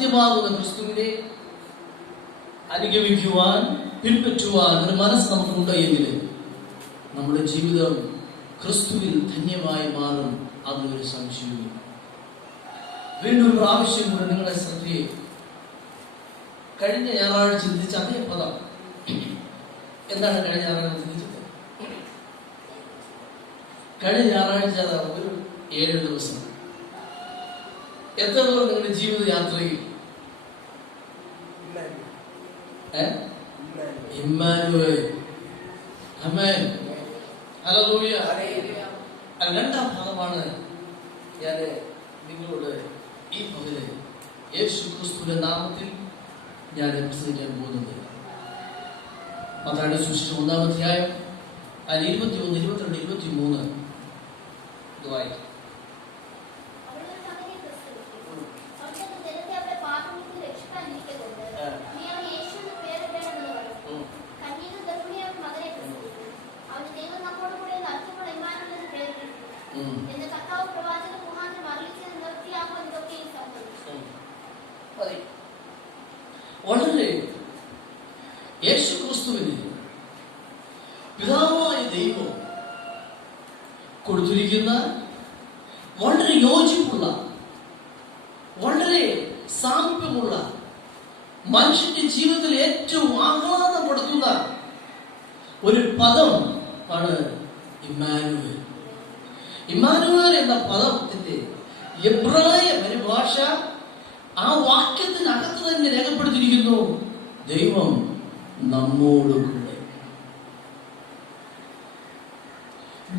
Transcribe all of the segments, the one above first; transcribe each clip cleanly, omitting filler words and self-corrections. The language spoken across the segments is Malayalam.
സത്യമാകുന്ന ക്രിസ്തുവിനെ അനുഗമിക്കുവാൻ, പിൻപറ്റുവാൻ ഒരു മനസ്സ് നമുക്കുണ്ട് എങ്കിൽ നമ്മുടെ ജീവിതം ക്രിസ്തുവിൽ ധന്യമായി മാറും. അതൊരു സംശയമില്ല. വീണ്ടും ഒരു പ്രാവശ്യം കൂടെ നിങ്ങളുടെ ശ്രദ്ധയെ കഴിഞ്ഞ ഞായറാഴ്ച ചിന്തിച്ച അതേ പദം. എന്താണ് കഴിഞ്ഞ ഞായറാഴ്ച ചിന്തിച്ചത്? കഴിഞ്ഞ ഞായറാഴ്ച ഒരു 7 ദിവസം എത്ര പേർ നിങ്ങളുടെ ജീവിത യാത്രയിൽ ഇമ്മാനുവേൽ, ആമേൻ, ഹല്ലേലൂയ. രണ്ടാം ഭാഗമാണ് ഞാൻ നിങ്ങളോട് ഈ പകല് യേശു ക്രിസ്തുവിന്റെ നാമത്തിൽ ഞാൻ പ്രസംഗിക്കാൻ പോകുന്നത്. മത്തായിയുടെ സുവിശേഷം 1-ാം അധ്യായം 21, 22, 23 വായിക്കാം. വളരെ യേശു ക്രിസ്തുവിന് പിതാവായ ദൈവം കൊടുത്തിരിക്കുന്ന വളരെ യോജിപ്പുള്ള, വളരെ സാമീപ്യമുള്ള, മനുഷ്യന്റെ ജീവിതത്തിൽ ഏറ്റവും ആഹ്ലാദപ്പെടുത്തുന്ന ഒരു പദം ആണ് ഇമ്മാനുവേൽ. ഇമ്മാനുവേൽ എന്ന പദത്തിന്റെ എബ്രായ പരിഭാഷ ആ വാക്യത്തിനകത്ത് തന്നെ രേഖപ്പെടുത്തിയിരിക്കുന്നു: ദൈവം നമ്മോട് കൂടെ.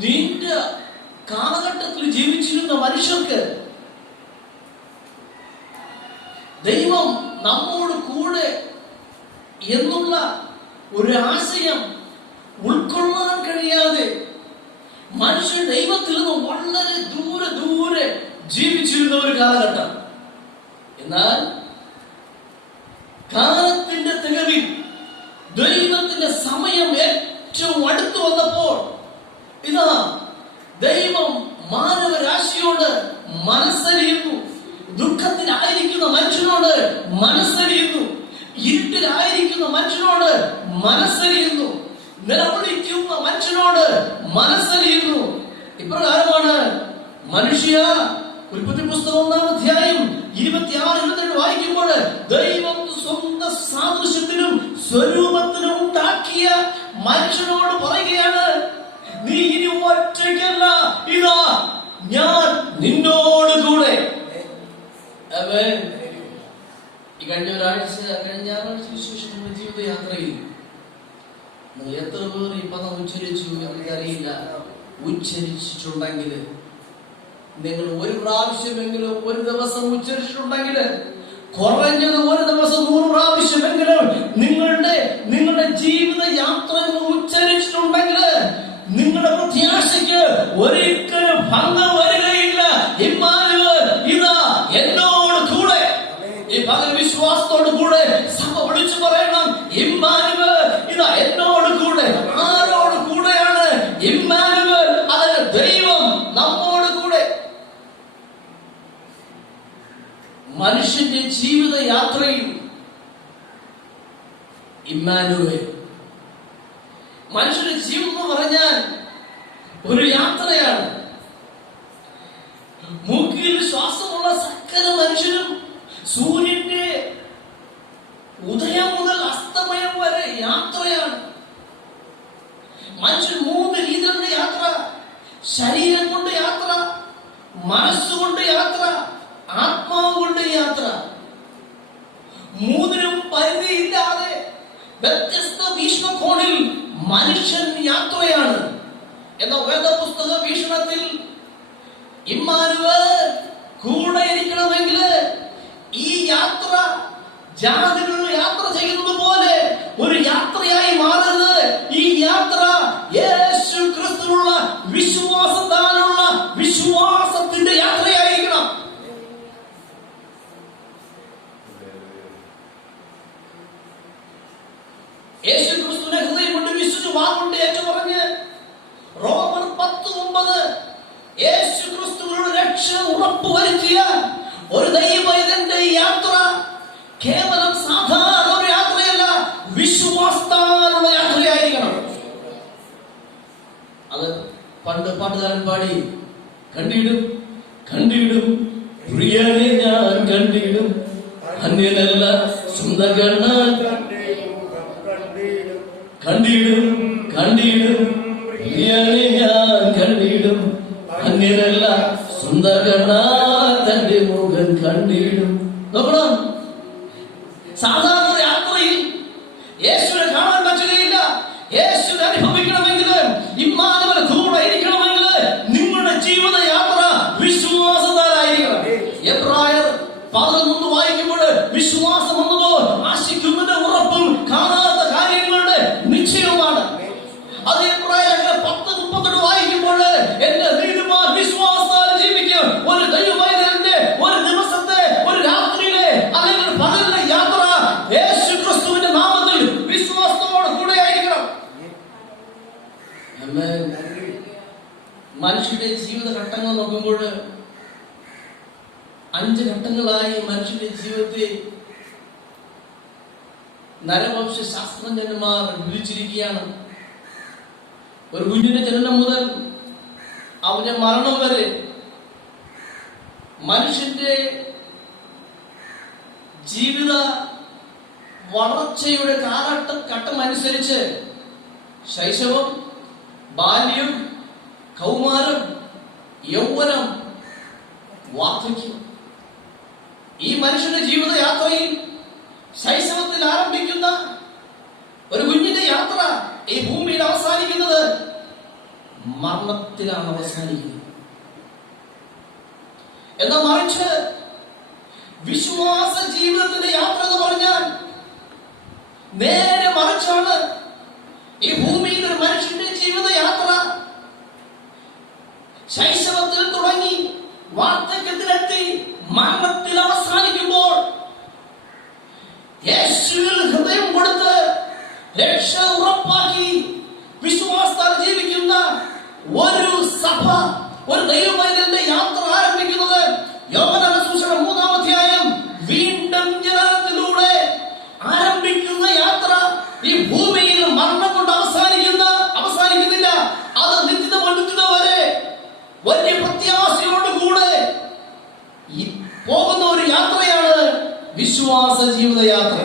നീണ്ട കാലഘട്ടത്തിൽ ജീവിച്ചിരുന്ന മനുഷ്യർക്ക് ദൈവം നമ്മോട് കൂടെ എന്നുള്ള ഒരു ആശയം ഉൾക്കൊള്ളാൻ കഴിയാതെ മനുഷ്യൻ ദൈവത്തിൽ നിന്ന് വളരെ ദൂരെ ജീവിച്ചിരുന്ന ഒരു കാലഘട്ടം. എന്നാൽ കാലത്തിന്റെ തികവിൽ ദൈവത്തിന്റെ സമയം ഏറ്റവും അടുത്തു വന്നപ്പോൾ ഇതാ ദൈവം മാനവരാശിയോട് മനസ്സലിയുന്നു. ദുഃഖത്തിലായിരിക്കുന്ന മനുഷ്യനോട് മനസ്സലിയുന്നു. ഇരുട്ടിലായിരിക്കുന്ന മനുഷ്യനോട് മനസ്സലിയുന്നു. നിലവിളിക്കുന്ന മനുഷ്യനോട് മനസ്സലിയുന്നു. ഇപ്രകാരമാണ് മനുഷ്യ ഉൽപ്പത്തി പുസ്തകം 1-ാം അധ്യായം 26-27 വായിക്കുമ്പോൾ ദൈവം സ്വന്തം സാദൃശ്യത്തിനും സ്വരൂപത്തിനും ഉണ്ടാക്കിയ മനുഷ്യനോട് പറയുകയാണ്: നീ ഇനി ഒറ്റയ്ക്കല്ല, ഇതാ ഞാൻ നിന്നോട് കൂടെ. ഈ കഴിഞ്ഞ ഞായറാഴ്ച വിശേഷങ്ങളുടെ ജീവിതയാത്രയിൽ നിങ്ങൾ എത്ര പേർ ഈ പദം ഉച്ചരിച്ചു എനിക്കറിയില്ല. ഉച്ചരിച്ചിട്ടുണ്ടെങ്കിൽ, നിങ്ങൾ ഒരു പ്രാവശ്യമെങ്കിലും ഒരു ദിവസം ഉച്ചരിച്ചിട്ടുണ്ടെങ്കിൽ, കുറഞ്ഞത് ഒരു ദിവസം 100 പ്രാവശ്യമെങ്കിലും നിങ്ങളുടെ ജീവിത യാത്രകൾ ഉച്ചരിച്ചിട്ടുണ്ടെങ്കിൽ നിങ്ങളുടെ പ്രത്യാശയ്ക്ക് ഒരിക്കലും ഭംഗം വരികയില്ല. ഇമ്മാനുവേൽ ഇതാ എന്നോട് കൂടെ. ഈ പകൽ വിശ്വാസത്തോട് കൂടെ സഭ വിളിച്ചു പറയണം: ഇമ്മാനുവേൽ ഇതാ എന്നോട് കൂടെ. ആരോട് കൂടെയാണ് ഇമ്മാനുവേൽ? അത് ദൈവം നമ്മോട് കൂടെ. മനുഷ്യന്റെ ജീവിത യാത്രയിൽ ഇമ്മാനുവേൽ. മനുഷ്യന്റെ ജീവിതം എന്ന് പറഞ്ഞാൽ ഒരു യാത്രയാണ്. മൂക്കിൽ ശ്വാസമുള്ള സകല മനുഷ്യനും സൂര്യന്റെ ഉദയം മുതൽ അസ്തമയം വരെ യാത്രയാണ്. മനുഷ്യൻ 3 രീതിയിലുള്ള യാത്ര: ശരീരം കൊണ്ട് യാത്ര, മനസ്സുകൊണ്ട് യാത്ര, ആത്മാവ് കൊണ്ട് യാത്ര. 3നും പരിധിയില്ലാതെ വ്യത്യസ്ത വീക്ഷണകോണിൽ മനുഷ്യൻ യാത്രയാണ്. എന്ന വേദപുസ്തക വീക്ഷണത്തിൽ ഇമ്മാനുവേൽ കൂടെ ഇരിക്കണമെങ്കിൽ ഈ യാത്ര ജാതികൾ യാത്ര ചെയ്യുന്നത് പോലെ ഒരു യാത്രയായി മാറരുത്. ഈ യാത്ര യേശു ക്രിസ്തുവിലുള്ള വിശ്വാസത്താലുള്ള വിശ്വാസത്തിന്റെ യാത്രയായിരിക്കണം. യേശു ക്രിസ്തുവിനെ ഹൃദയം കൊണ്ട് വിശ്വസിച്ച് വാഗുണ്ട് ഏറ്റുപറഞ്ഞ് റോമർ 10:9 യേശു ക്രിസ്തുവിനോട് രക്ഷ ഉറപ്പുവരുത്തിയ ഒരു ദൈവത്തിന്റെ യാത്ര പണ്ട് പാട്ടുകാരൻ പാടി, കണ്ടിടും കണ്ടിടും പ്രിയനെ ഞാൻ കണ്ടിടും, അന്യനല്ല സ്വന്തം കണ്ണാൽ കണ്ടിടും കണ്ടിടും പ്രിയനെ ഞാൻ കണ്ടിടും, അന്യനല്ല സ്വന്തം കണ്ണാൽ തന്റെ മുഖം കണ്ടിടും. നോക്കണം, സാധാരണ യാത്രയിൽ യേശുവിനെ കാണാൻ പറ്റുകയില്ല. യേശുവിനെ അനുഭവിക്കണമെങ്കിൽ, ഇമ്മാനുവൽ കൂടെ ഇരിക്കണമെങ്കിൽ നിങ്ങളുടെ ജീവിത യാത്ര വിശ്വാസത്താലായിരിക്കണം. എബ്രായർ 11 വായിക്കുമ്പോൾ വിശ്വാസം എന്നതോ ആശിക്കുന്നതിന്റെ ഉറപ്പും കാണാത്ത കാര്യങ്ങളുടെ നിശ്ചയവുമാണ്. അത് എബ്രായർ 10:32 വായിക്കുമ്പോൾ എന്റെ നീതിമാൻ വിശ്വാസത്താൽ ജീവിക്കും. ഒരു ദൈവവൈദ്യന്റെ ഒരു ദിവസത്തെ, ഒരു രാത്രിയിലെ അല്ലെങ്കിൽ ഒരു പകലിലെ യാത്ര യേശു ക്രിസ്തുവിന്റെ നാമത്തിൽ വിശ്വാസത്തോട് കൂടെ ആയിരിക്കണം. മനുഷ്യന്റെ ജീവിത ഘട്ടങ്ങൾ നോക്കുമ്പോൾ 5 ഘട്ടങ്ങളായി മനുഷ്യന്റെ ജീവിതത്തെ നരവംശ ശാസ്ത്രജ്ഞന്മാർ വിളിച്ചിരിക്കുകയാണ്. ഒരു കുഞ്ഞിന്റെ ജനനം മുതൽ അവന്റെ മരണം വരെ മനുഷ്യന്റെ ജീവിത വളർച്ചയുടെ കാലഘട്ടം അനുസരിച്ച് ശൈശവം, ബാല്യം, കൗമാരം, യൗവനം, വാർദ്ധക്യം. ഈ മനുഷ്യന്റെ ജീവിത യാത്രയിൽ ശൈശവത്തിൽ ആരംഭിക്കുന്ന ഒരു കുഞ്ഞിന്റെ യാത്ര ഈ ഭൂമിയിൽ അവസാനിക്കുന്നത് മരണത്തിലാണ് അവസാനിക്കുന്നത്. എന്നാൽ മറിച്ച് വിശ്വാസ ജീവിതത്തിന്റെ യാത്ര എന്ന് പറഞ്ഞാൽ നേരെ മറിച്ചാണ്. ഈ ഭൂമിയിൽ ഒരു മനുഷ്യന്റെ ജീവിത യാത്ര ശൈശവത്തിൽ തുടങ്ങി വാർദ്ധക്യത്തിലെത്തി മരണത്തിൽ അവസാനിക്കുമ്പോൾ യേശുവിൽ ഹൃദയം കൊടുത്ത് രക്ഷ ഉറപ്പാക്കി വിശ്വാസത്താൽ ജീവിക്കുന്ന ഒരു സഭ, ഒരു ദൈവവൈദ്യന്റെ യാത്ര ആരംഭിക്കുന്നത് യോഹന്നാന്റെ സുവിശേഷം 3-ാം അധ്യായം വീണ്ടും ജനനത്തിലൂടെ ആരംഭിക്കുന്ന യാത്ര ഈ ഭൂമിയിൽ മരണം കൊണ്ട് അവസാനിക്കുന്നില്ല. അത് നിത്യത വരെ വലിയ പ്രത്യാശയോടുകൂടെ പോകുന്ന ഒരു യാത്രയാണ് വിശ്വാസ ജീവിതയാത്ര.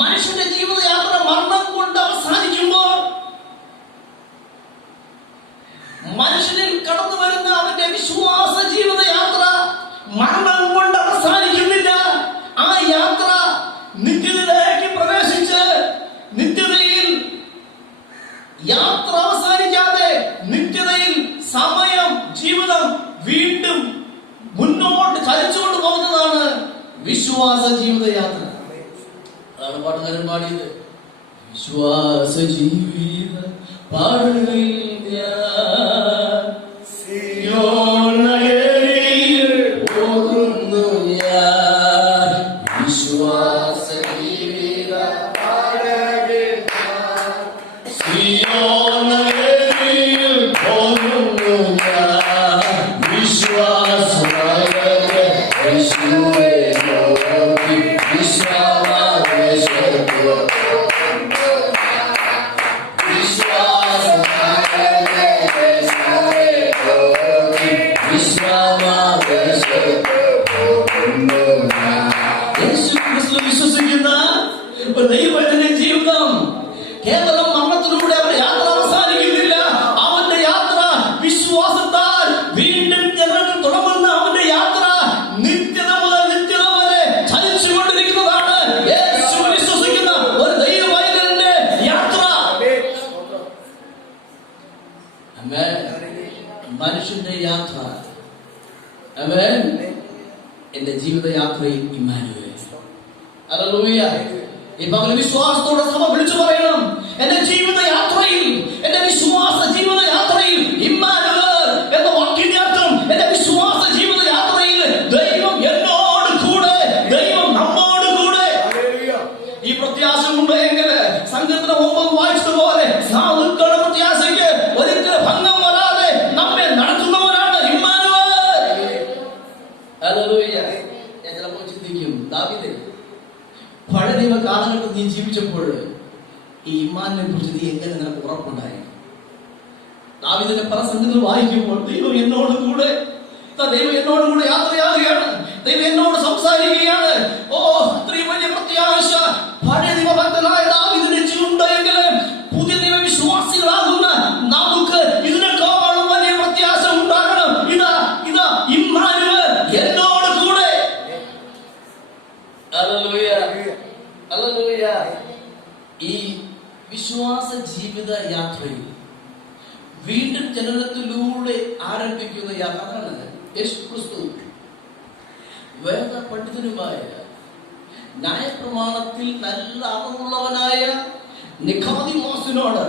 മനുഷ്യന്റെ ജീവിതയാത്ര മരണം കൊണ്ട് അവസാനിക്കുമ്പോൾ മനുഷ്യനിൽ കടന്നു വരുന്ന അവന്റെ വിശ്വാസ ജീവിതയാത്ര മരണം കൊണ്ട് അവസാനിക്കുന്നില്ല. ആ യാത്ര നിത്യതയിലേക്ക് പ്രവേശിച്ച് നിത്യതയിൽ യാത്ര അവസാനിക്കാതെ നിത്യതയിൽ സമയം, ജീവിതം വീണ്ടും മുന്നോട്ട് ചലിച്ചുകൊണ്ട് പോകുന്നതാണ് വിശ്വാസ ജീവിതയാത്ര. അതാണ് പാട്ടുകാരൻ പാടിയത്. വിശ്വാസ ജീവിത പാടുകയിൽ ഞാൻ സിയോൻ നഗരിയിൽ പോകുന്നു ഞാൻ. വിശ്വാസ ജീവിത പാടുകയിൽ ഞാൻ സിയോൻ നഗരിയിൽ പോകുന്നു ഞാൻ. വിശ്വാസ യേശുവേ നോക്കി വിശ്വസിക്കുന്ന ഒരു ദൈവത്തിന്റെ ജീവിതം കേവലം മരണത്തിലൂടെ അവന്റെ യാത്ര അവസാനിക്കുന്നില്ല. അവന്റെ യാത്ര വിശ്വാസത്താൽ വീണ്ടും ജനനത്തിൽ തുടങ്ങുന്ന അവന്റെ യാത്ര നിത്യത മുതൽ നിത്യത വരെ ചലിച്ചുകൊണ്ടിരിക്കുന്നതാണ്. യേശു വിശ്വസിക്കുന്ന ഒരു ദൈവവൈദ്യന്റെ യാത്ര. മനുഷ്യന്റെ യാത്ര എന്റെ ജീവിതയാത്രയിൽ ഇമ്മാനുവേൽ. ഹല്ലേലൂയ. ഈ പകൽ വിശ്വാസത്തോടെ സഭ വിളിച്ചു പറയണം, എന്റെ ജീവിതയാത്രയിൽ, എന്റെ വിശ്വാസ ജീവിതയാത്രയിൽ ഇമ്മാനുവേൽ എന്ന വാക്കിന്റെ അർത്ഥം എന്റെ വിശ്വാസ ജീവിതയാത്രയിൽ ദൈവം എന്നോട് കൂടെ, ദൈവം നമ്മോട് കൂടെ. ഈ പ്രത്യാശ ഉണ്ടെങ്കിൽ സംഘത്തിന് മുമ്പ് വായിച്ചതുപോലെ സാധുക്കളുടെ പ്രത്യാശയ്ക്ക് ഒരിക്കലും ഭംഗം വരാതെ നമ്മെ നടത്തുന്നവരാണ് ഇമ്മാനുവേൽ. ഹല്ലേലൂയ. ഞാൻ ചിലപ്പോൾ ചിന്തിക്കും, ദാവീദേ, പഴയ നിയമ കാലഘട്ടത്തിൽ നീ ജീവിച്ചപ്പോൾ ഈ ഇമ്മാനുവേലിനെ കുറിച്ച് നീ എങ്ങനെ നിനക്ക് ഉറപ്പുണ്ടായി? ദാവീദിന്റെ പല സംഗതികൾ വായിക്കുമ്പോൾ ദൈവം എന്നോട് കൂടെ യാത്രയാകുകയാണ്, ദൈവം എന്നോട് സംസാരിക്കുകയാണ്. ഓ, അത്രയും വലിയ പ്രത്യാശ പഴയ നിയമഭക്തനായ ദാവീദിന് ഉണ്ട്. പുതിയ നിയമ വിശ്വാസികളാകുന്ന നമുക്ക് ഇതിനേക്കാളും വലിയ പ്രത്യാശ ഉണ്ടാകണം. ഇതാ ഇമ്മാനുവേൽ എന്നോട് കൂടെ. Hallelujah, hallelujah. ഈ വിശ്വാസ ജീവിത യാത്രയിൽ വീണ്ടും ജനനത്തിലൂടെ ആരംഭിക്കുന്ന യാത്രയാണ് യേശുക്രിസ്തു വേദ പണ്ഡിതനുമായ ന്യായപ്രമാണത്തിൽ നല്ല അറിവുള്ളവനായ നിക്കോദിമോസിനോട്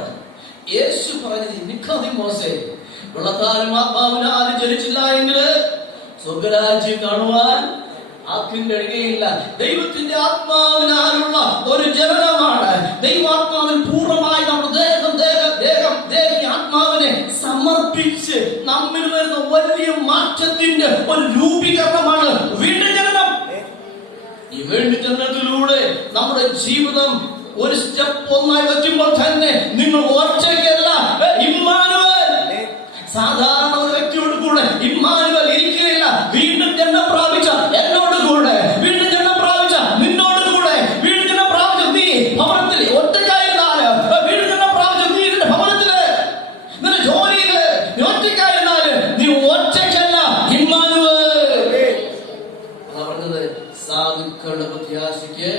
യേശു പറഞ്ഞത്, നിക്കോദിമോസേ, വെള്ളത്താലും ആത്മാവിനാലും ജനിച്ചില്ല എങ്കിൽ സ്വർഗരാജ്യം കാണുവാൻ ആർക്കും കഴിയുകയില്ല. ദൈവത്തിന്റെ ആത്മാവിനാലുള്ള ഒരു ജനനമാണ്. ദൈവാത്മാവിൽ പൂർണ്ണമായി നമ്മുടെ ആത്മാവിനെ സമർപ്പിച്ച് നമ്മിൽ വരുന്ന വലിയ മാറ്റത്തിന്റെ ഒരു രൂപീകരണമാണ് വീണ്ടും ജനനം. ഈ വീണ്ടും ജനനത്തിലൂടെ നമ്മുടെ ജീവിതം ഒരു സ്റ്റെപ്പ് ഒന്നായി വയ്ക്കുമ്പോൾ തന്നെ നിങ്ങൾ ഒറ്റയ്ക്കല്ല. ഇമ്മാനുവേൽ, സാധാരണ ഒരു വ്യക്തിയോട് കൂടെ ഇമ്മാനുവേൽ ഇരിക്കുകയില്ല. വീണ്ടും ജന്മം പ്രാപിച്ച എന്നോട് കൂടെ, വീണ്ടും ജന്മം പ്രാപിച്ച നിന്നോട് കൂടെ, വീണ്ടും ജന്മം പ്രാപിച്ച നീ ഭവനത്തിൽ ഒറ്റയ്ക്കായിരുന്നാല്, വീണ്ടും ജന്മം പ്രാപിച്ച നീ നിന്റെ ഭവനത്തില്, നിന്റെ ജോലിയില് നീ ഒറ്റയ്ക്കായിരുന്നാല് നീ ഒറ്റയ്ക്കല്ല. ഇമ്മാനുവേൽ പറഞ്ഞത് സാധുക്കളുടെ പ്രത്യാശയ്ക്ക്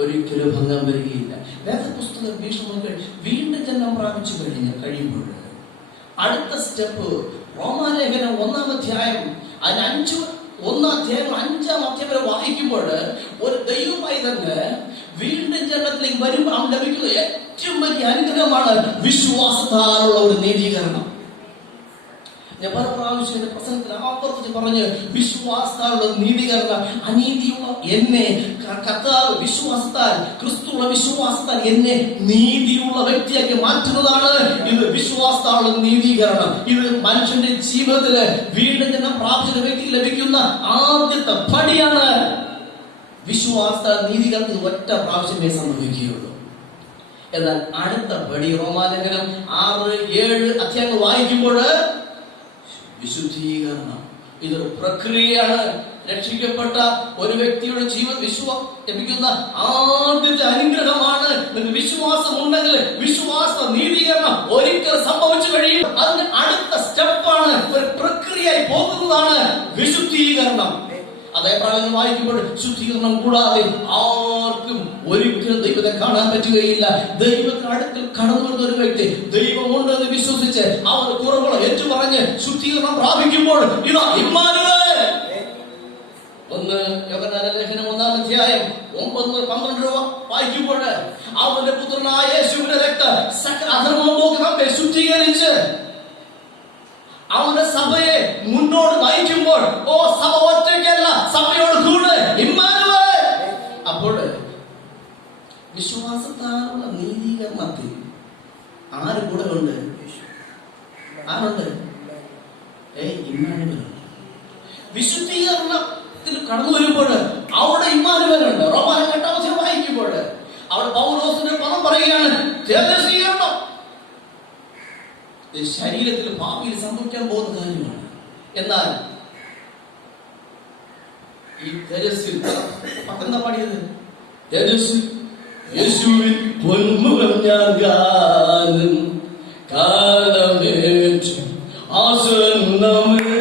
ഒരിക്കലും ഭംഗം വരികയില്ല. വേദപുസ്തകം വീക്ഷണം വീണ്ടും ജന്മം പ്രാപിച്ചു കഴിയുമ്പോൾ അടുത്ത സ്റ്റെപ്പ് റോമാലേഖനം 1-ാം അധ്യായം, അതിന് 5 അധ്യായം വരെ വായിക്കുമ്പോൾ ഒരു ദൈവമായി തന്നെ വീണ്ടും ജന്മത്തിലേക്ക് വരുമ്പോൾ അവൻ ലഭിക്കുന്ന ഏറ്റവും വലിയ അനുഗ്രഹമാണ് വിശ്വാസത്താലുള്ള ഒരു നീതീകരണം. ഞാൻ പല പ്രാവശ്യം എന്റെ പ്രസംഗത്തിൽ ആവർത്തിച്ച് പറഞ്ഞ്, വിശ്വാസത്താലുള്ള നീതീകരണം. അനീതിയുള്ള എന്നെ കർത്താവ് വിശ്വാസത്താൽ, ക്രിസ്തുള്ള വിശ്വാസത്താൽ എന്നെ നീതിയുള്ള വ്യക്തിയാക്കി മാറ്റുന്നതാണ് ഇത് വിശ്വാസത്താലുള്ള നീതീകരണം. ഇത് മനുഷ്യന്റെ ജീവിതത്തില് വീണ്ടും ജന്മം പ്രാപിച്ച വ്യക്തിക്ക് ലഭിക്കുന്ന ആദ്യത്തെ പടിയാണ്. വിശ്വാസത്താൽ നീതീകരണത്തിന് ഒറ്റ പ്രാവശ്യമേ സംഭവിക്കുകയുള്ളൂ. എന്നാൽ അടുത്ത പടി റോമാലേഖനം 6-7 അധ്യായങ്ങൾ വായിക്കുമ്പോൾ വിശുദ്ധീകരണം. ഇതൊരു പ്രക്രിയയാണ്. രക്ഷിക്കപ്പെട്ട ഒരു വ്യക്തിയുടെ ജീവിതം ലഭിക്കുന്ന ആദ്യത്തെ അനുഗ്രഹമാണ്. വിശ്വാസം ഉണ്ടെങ്കിൽ വിശ്വാസ നീതീകരണം ഒരിക്കൽ സംഭവിച്ചു കഴിയും. അതിന് അടുത്ത സ്റ്റെപ്പാണ്, ഒരു പ്രക്രിയയായി പോകുന്നതാണ് വിശുദ്ധീകരണം. അതേപ്രകാരം വായിക്കുമ്പോൾ ശുദ്ധീകരണം കൂടാതെ ആർക്കും ഒരിക്കലും ദൈവത്തെ കാണാൻ പറ്റുകയില്ല. ദൈവത്തിന് അടുക്കൽ കടന്നു വരുന്ന ഒരു വ്യക്തി ദൈവമുണ്ടെന്ന് വിശ്വസിച്ച് അവർ കുറവുകൾ ഏറ്റുപറഞ്ഞ് ശുദ്ധീകരണം പ്രാപിക്കുമ്പോൾ ഇതാ ഇമ്മാനുവേൽ. 1 യോഹന്നാൻ ലേഖനം 1-ാം അധ്യായം 9-12 വായിക്കുമ്പോൾ അവന്റെ പുത്രനായ യേശുവിന്റെ രക്തം സകല അധർമ്മവും നമ്മെ ശുദ്ധീകരിച്ച് അവന്റെ സഭയെ മുന്നോട്ട് നയിക്കുമ്പോൾ, ഓ, സഭ ഒറ്റയ്ക്കല്ല, സഭയോട് കൂടെ ഇമ്മാനുവേൽ. അപ്പോൾ വിശ്വാസത്താലുള്ള നീതീകരണത്തിൽ ആര് കൂടെ ഉണ്ട്? ആരുണ്ട്? ഇമ്മാനുവേൽ. വിശുദ്ധീകരണത്തിൽ കടന്നു വരുമ്പോൾ അവിടെ ഇമ്മാനുവേൽ ഉണ്ട്. റോമാലേഖനം 8-ാം അധ്യായം വായിക്കുമ്പോൾ അവിടെ പൗലോസിന്റെ പദം പറയുകയാണ്, തേജസ്വീകരണം. ശരീരത്തിൽ ഭാവിയിൽ സംഭവിക്കാൻ പോകുന്ന കാര്യമാണ്. എന്നാൽ ഈ തേജസ്സിൽ എന്താ പാടിയത്? തേജസ്സിൽ യേശുവിൻ പൊന്മുഖം ഞാൻ കാണും, കാലമേറ്റു ആസന്നമേ.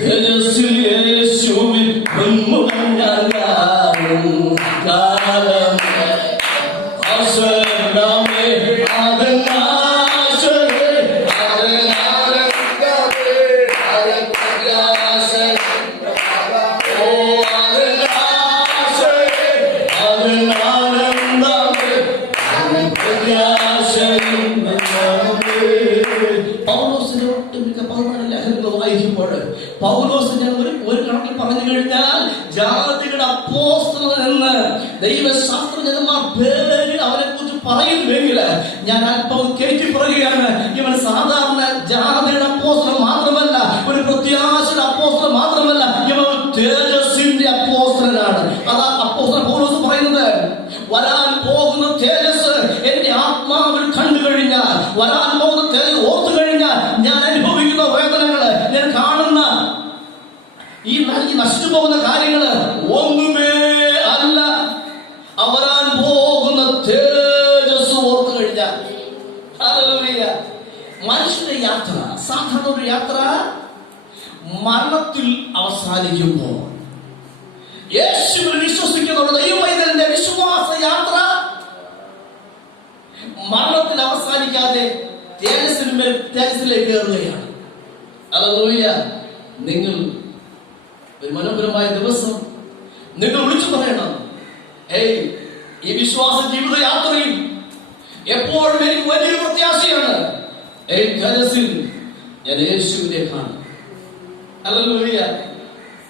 തേജസ്സിൽ യേശുവിൻ പൊന്മുഖം ഞാൻ കാണും, കാലമേ ആസന്നമേ. പൗലോസിനെ ഒരു കണക്കിൽ പറഞ്ഞു കഴിഞ്ഞാൽ ജാതികളുടെ അപ്പോസ്തലൻ എന്ന് ദൈവശാസ്ത്രജ്ഞന്മാർ പേര് അവനെ കുറിച്ച് പറയുമെങ്കിൽ ഞാൻ അല്പം കയറ്റി പറയുകയാണ്. ഇവൻ സാധാരണ ജാതിയുടെ അപ്പോസ്തലൻ മാത്രമല്ല, ഒരു പ്രത്യാശയുടെ അപ്പോസ്തലൻ മാത്രമല്ല, ഇവൻ തേജസ്സിന്റെ അപ്പോസ്തലനാണ്. അതാ അപ്പോസ്തലൻ പൗലോസ് പറയുന്നത്, വരാൻ പോകുന്ന തേജസ് എന്റെ ആത്മാവിൽ കണ്ടു കഴിഞ്ഞാൽ, വരാൻ പോകുന്ന തേജസ് ഓർത്തു കഴിഞ്ഞാൽ ഞാൻ അനുഭവിക്കുന്ന വേദനകള്, ഞാൻ കാണുന്ന ഈ നശിച്ചു പോകുന്ന കാര്യങ്ങള് ഒന്നുമേ അല്ല. വരാൻ പോകുന്ന തേജസ് ഓർത്തു കഴിഞ്ഞാൽ മനുഷ്യന്റെ യാത്ര, സാധാരണ ഒരു യാത്ര മരണത്തിൽ അവസാനിക്കുമ്പോൾ യേശുവിൽ വിശ്വസിക്കുന്ന ദൈവവൈതലിന്റെ വിശ്വാസ യാത്ര മരണത്തിൽ അവസാനിക്കാതെ തേജസ്സിലേക്ക് കയറുകയാണ്. ഹല്ലേലൂയ. നിങ്ങൾ ഒരു മനോഹരമായ ദിവസം നിങ്ങൾ വിളിച്ചു പറയണം, ഈ വിശ്വാസ ജീവിത യാത്രയിൽ എപ്പോഴും എനിക്ക് വലിയൊരു പ്രത്യാശയാണ്. തേജസ്സിൽ ഞാൻ യേശുവിനെ കാണും. Hallelujah,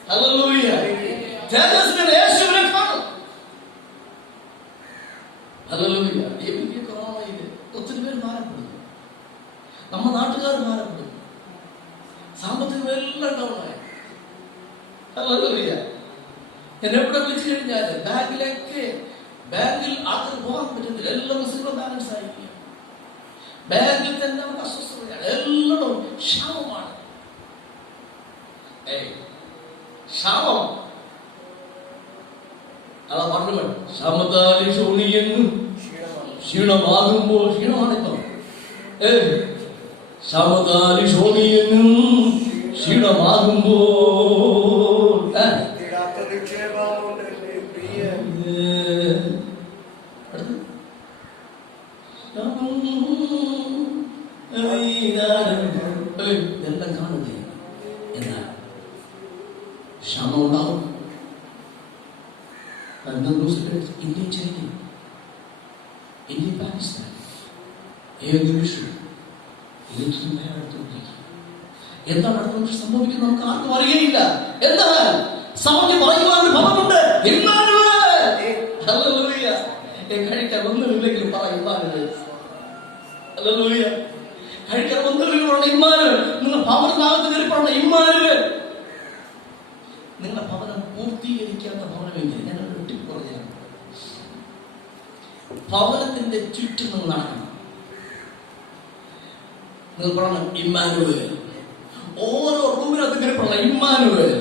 hallelujah. തേജസ്സിൽ യേശുവിനെ കാണും. ഹല്ലേലൂയ. ഈ വലിയ കൊറോണയിൽ ഒത്തിരി പേര് ഭാരപ്പെടുന്നു. നമ്മുടെ നാട്ടുകാർ ഭാരപ്പെടുന്നു. സാമ്പത്തികം എല്ലാം ഡൗണായി. ഹല്ലേലൂയ. എന്നെ ഇവിടെ വിളിച്ചു കഴിഞ്ഞാൽ ബാങ്കിൽ ആൾക്കാർ പോകാൻ പറ്റുന്നില്ല. എല്ലാം സീറോ ബാലൻസ് ആയിരിക്കും. ബാങ്കിൽ തന്നെ നമുക്ക് അസ്വസ്ഥതയാണ്. എല്ലാം ക്ഷാമമാണ്. ക്ഷാമം അതാ പറഞ്ഞു. ക്ഷാമത്താലി ക്ഷോണിയെന്നും ക്ഷീണമാകുമ്പോൾ ക്ഷീണമാണിപ്പോ. ക്ഷാമത്താലി ക്ഷോണിയെന്നും ക്ഷീണമാകുമ്പോൾ എല്ലാം കാണുക. എന്നാൽ ക്ഷാമം ഉണ്ടാവും. ഇന്ത്യ, ചൈന, ഇന്ത്യ, പാകിസ്ഥാൻ ഏത് നിമിഷം എന്താണ് അടുത്ത സംഭവിക്കുന്നത് നമുക്ക് ആർക്കും അറിയയില്ല. എന്നാൽ സഭയ്ക്ക് പറയുവാൻ ഭവമുണ്ട്. കഴിക്കാൻ ഒന്നുമില്ലെങ്കിലും പറയും കഴിക്കാൻ ഒന്നുമില്ലെങ്കിൽ ഇമ്മാനുവൽ. നിങ്ങൾ ഭവനത്തിനകത്ത് കയറിപ്പറഞ്ഞ ഇമ്മാനുവൽ. നിങ്ങളുടെ ഭവനം പൂർത്തീകരിക്കാത്ത ഭവനമെങ്കിൽ ഞാൻ പറഞ്ഞ ഭവനത്തിന്റെ ചുറ്റും നിങ്ങൾ നടക്കണം. നിങ്ങൾ പറയണം ഇമ്മാനുവൽ. ഓരോ റൂമിനകത്ത് കയറിപ്പറഞ്ഞ ഇമ്മാനുവൽ.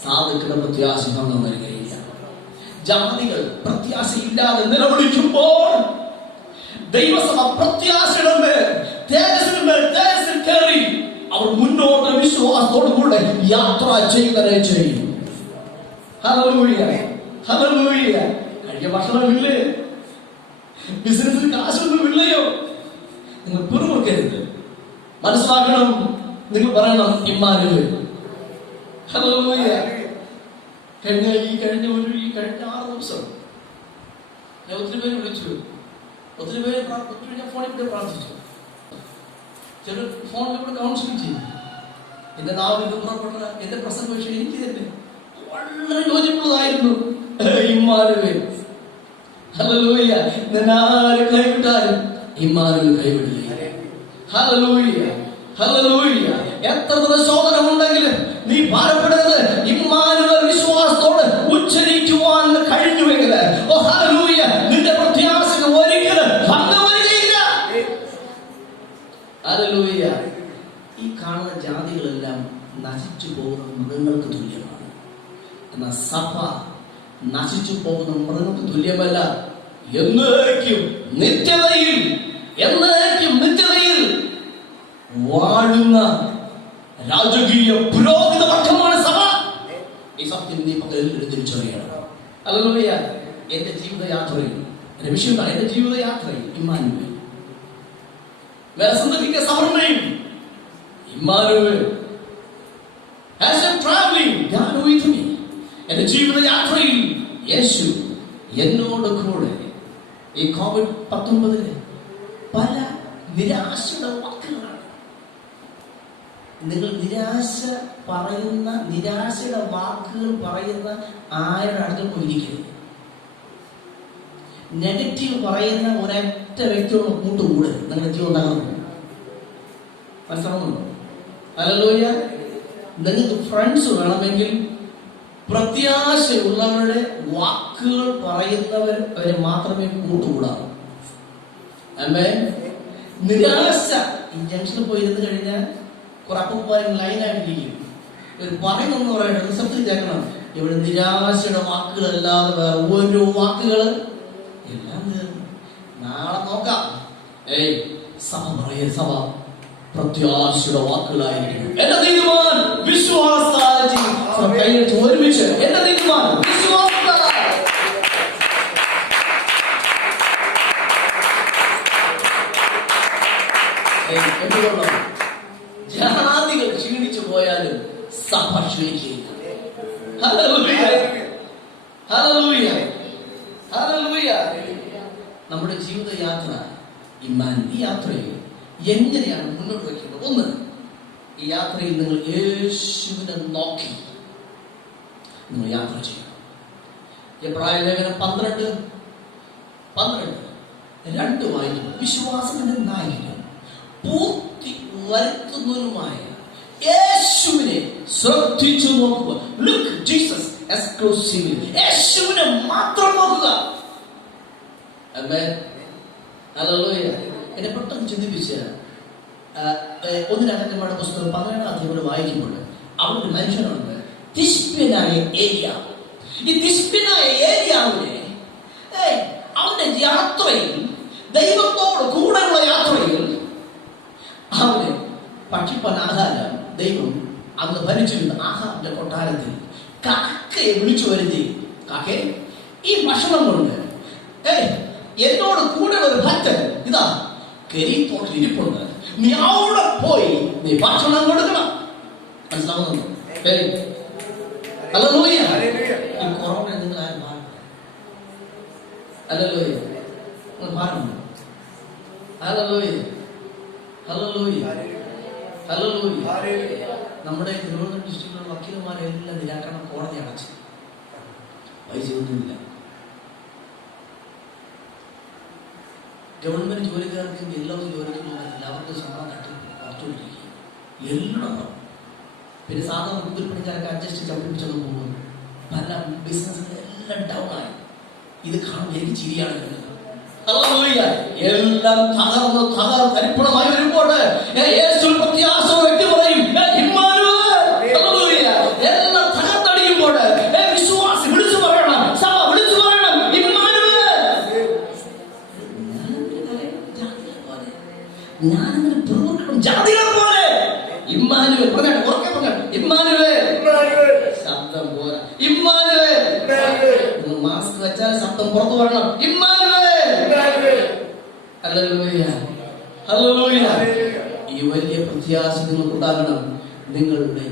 സാധുക്കളുടെ പ്രത്യാശ കാണാൻ കഴിയില്ല. ജാതികൾ പ്രത്യാശയില്ലാതെ നിലവിളിക്കുമ്പോൾ ദൈവസഭ പ്രത്യാശയുടെ മേൽ തേജസ്സിൽ കയറി അവർ മുന്നോട്ട് വിശ്വാസത്തോടു കൂടെ യാത്ര ചെയ്യുന്നവരെ ചെയ്യും. Hallelujah, hallelujah. കഴിയ ഭക്ഷണമില്ലേ? ബിസിനസ്സിൽ കാശൊന്നുമില്ലയോ? നിങ്ങൾ പിറുമുറുക്കരുത്. മനസ്സിലാക്കണം. നിങ്ങൾ പറയണം ഇമ്മാനുവൽ. ഹല്ലേലൂയ. കഴിഞ്ഞ 6 ദിവസം ഞാൻ ഒത്തിരി പേര് വിളിച്ചു. ഒത്തിരി പേര് ഞാൻ ഫോണിൽ കൂടെ പ്രാർത്ഥിച്ചു. ചില ഫോണിൽ കൂടെ കൗൺസിലിംഗ് ചെയ്തു. എന്റെ നാവിൽ പുറപ്പെട്ട എന്റെ പ്രസംഗ വിഷയം എനിക്ക് തന്നെ വളരെ യോജിപ്പുള്ളതായിരുന്നു. ഇമ്മാനുവൽ. ഹല്ലേലൂയ. ആര് കൈവിട്ടാലും ഇമ്മാനുവൽ കൈവിടില്ല. Hallelujah, hallelujah. എത്ര ശോധന ഉണ്ടെങ്കിലും നീ ഭാരപ്പെടരുത്. ഇമ്മാനുവൽ വിശ്വാസത്തോട് ഉച്ചരിക്കുവാൻ കഴിഞ്ഞുവെങ്കിൽ ഹല്ലേലൂയ, നിന്റെ പ്രത്യാശക്ക് ഒരിക്കലും ഭംഗം വരികയില്ല. ഹല്ലേലൂയ. ഈ കാണുന്ന ജാതികളെല്ലാം നശിച്ചു പോകുന്ന മൃഗങ്ങൾക്ക് തുല്യമാണ്. എന്നാൽ സഭ നശിച്ചു പോകുന്ന മൃഗങ്ങൾക്ക് തുല്യമല്ല. എന്നേക്കും നിത്യതയിൽ വാഴുന്ന രാജകീയ പുരോഹിത വർഗമാണ് സഭ. ഈ സത്യം നീ തിരിച്ചറിയണം. ഹല്ലേലൂയ. എന്റെ ജീവിതയാത്രയിൽ എന്റെ വിഷയം എന്റെ ജീവിതയാത്രയിൽ Emmanuel Emmanuel as I'm traveling, God with me. എന്റെ ജീവിതയാത്രയിൽ യേശു എന്നോട് കൂടെ. ഈ COVID-19 പല നിരാശയുടെ വാക്കുകളാണ്. നിങ്ങൾ നിരാശയുടെ വാക്കുകൾ പറയുന്ന ആരുടെ അടുത്തും പോയിരിക്കരുത്. നെഗറ്റീവ് പറയുന്ന ഒരൊറ്റ വ്യക്തിയോട് കൂട്ടുകൂടരുത്. നിങ്ങളുടെ ജീവൻ തകർന്നു. മനസ്സിലാവുന്നുണ്ടോ? ഹല്ലേലൂയ. നിങ്ങൾക്ക് ഫ്രണ്ട്സ് വേണമെങ്കിൽ പ്രത്യാശയുള്ളവരുടെ വാക്കുകൾ പറയുന്നവരെ മാത്രമേ കൂട്ടുകൂടാവൂ. ആമേൻ. നിരാശ. ഈ ജംഗ്ഷനിൽ പോയിരുന്നു കഴിഞ്ഞാൽ കുറെ അപ്പൂപ്പാരും ലൈനായിട്ടിരിക്കും. ഒരു പറയുന്നെന്ന് പറയട്ടെ, റിസപ്ഷൻ കേൾക്കണം. ഇവിടെ നിരാശയുടെ വാക്കുകളല്ലാതെ വേറെ ഓരോ വാക്കുകൾ എല്ലാം തീർന്നു. നാളെ നോക്കാം. സഭ പറയ, സഭ പ്രത്യാശയുടെ വാക്കുകളായിരിക്കും. എന്റെ തീരുമാനം വിശ്വാസത്താൽ ഒരുമിച്ച് എന്റെ തീരുമാനം വിശ്വാസത്താൽ. ജാതികൾ ക്ഷീണിച്ചു പോയാലും സഭ ക്ഷീണിക്കുകയില്ല. നമ്മുടെ ജീവിതയാത്ര ഈ യാത്രയിൽ എങ്ങനെയാണ് മുന്നോട്ട് വയ്ക്കുന്നത്? ഒന്ന്, ഈ യാത്രയിൽ നിങ്ങൾ യേശുവിനെ നോക്കി നിങ്ങൾ യാത്ര ചെയ്യണം. എബ്രായ ലേഖനം 12:2 വായിക്കുന്നു. വിശ്വാസത്തിന്റെ നായകനും പൂർത്തി വരുത്തുന്നതിനുമായ യേശുവിനെ ശ്രദ്ധിച്ചു നോക്കുക. Look Jesus exclusively. യേശുവിനെ മാത്രം നോക്കുക. ഹല്ലേലൂയ. എന്നെ പെട്ടെന്ന് ചിന്തിപ്പിച്ച 1 രാജാക്കന്മാരുടെ പുസ്തകം 17-ാം അധ്യായം വായിക്കുമ്പോൾ അവിടെ ഒരു മനുഷ്യനുണ്ട്, തിശ്ബ്യനായ ഏലിയാവ്. ഈ തിശ്ബ്യനായ ഏലിയാവിനെ അവന്റെ യാത്രയിൽ, ദൈവത്തോട് കൂടെയുള്ള യാത്രയിൽ, അവന് ഭക്ഷിപ്പാൻ ആഹാരം ദൈവം അന്ന് ഭരിച്ചിരുന്ന ആഹാരത്തിന്റെ കൊട്ടാരത്തിൽ കാക്കയെ വിളിച്ചു വരുത്തി, കാക്കേ, ഈ ഭക്ഷണം കൊണ്ട് എന്നോട് കൂടെ ഒരു ഭക്തൻ ഇതാ കരീത്തോട്ടിൽ ഇരിപ്പുണ്ട്, നീ അവിടെ പോയി നീ ഭക്ഷണം കൊടുക്കണം. മനസ്സിലാവുന്നുണ്ടോ? ഹല്ലേലൂയ. ഈ കൊറോണ നിങ്ങൾ ആരും പാടുന്നു? ഹല്ലേലൂയ. നിങ്ങൾ പാടുന്നു? ഹല്ലേലൂയ. ഹല്ലേലൂയ. ഹല്ലേലൂയ. നമ്മുടെ തിരുവനന്തപുരം ഡിസ്ട്രിക്റ്റിലുള്ള വക്കീലന്മാരെല്ലാം നിരാകരണം കോടതി അടച്ചു. പൈസ ഒന്നുമില്ല. ഗവൺമെന്റ് ജോലിക്കാർക്ക് എല്ലാവരും ജോലിക്കുന്നില്ല, അവർക്ക് ശമ്പളം തട്ടി കുറച്ചുകൊണ്ടിരിക്കുക എല്ലാം. പിന്നെ സാധാരണ കൂലിപ്പണിക്കാരൊക്കെ അഡ്ജസ്റ്റ് ചവിട്ടിപ്പിച്ചൊന്നും പോകുന്നു. പല ബിസിനസ്സുകളെല്ലാം ഡൗൺ ആയി. ഇത് കാണുമ്പോൾ എനിക്ക് ചിരിയാണ് വരുന്നത്. എല്ലാം തരിപ്പണമായി വരുമ്പോൾ പ്രത്യാശ വ്യക്തി പറയും, എല്ലാം തകർത്തടിയുമ്പോൾ വിശ്വാസി വിളിച്ചു പറയണം, സഭ വിളിച്ചു പറയണം, ഞാനങ്ങനെ പ്രവർത്തിക്കണം ജാതികളെ പോലെ. ഇമ്മാനുവേൽ പറഞ്ഞാൽ ഉറക്കെ പറഞ്ഞാൽ ഇമ്മാനുവേൽ. ശബ്ദം പോരാ. ഇമ്മാനുവേൽ. മാസ്ക് വെച്ചാൽ ശബ്ദം പുറത്തു വരണം. ഇമ്മാനുവേൽ. ഹല്ലേലൂയ. ഹല്ലേലൂയ. ഈ വലിയ പ്രത്യാശ നിങ്ങൾക്കുണ്ടാകണം. നിങ്ങളുടെ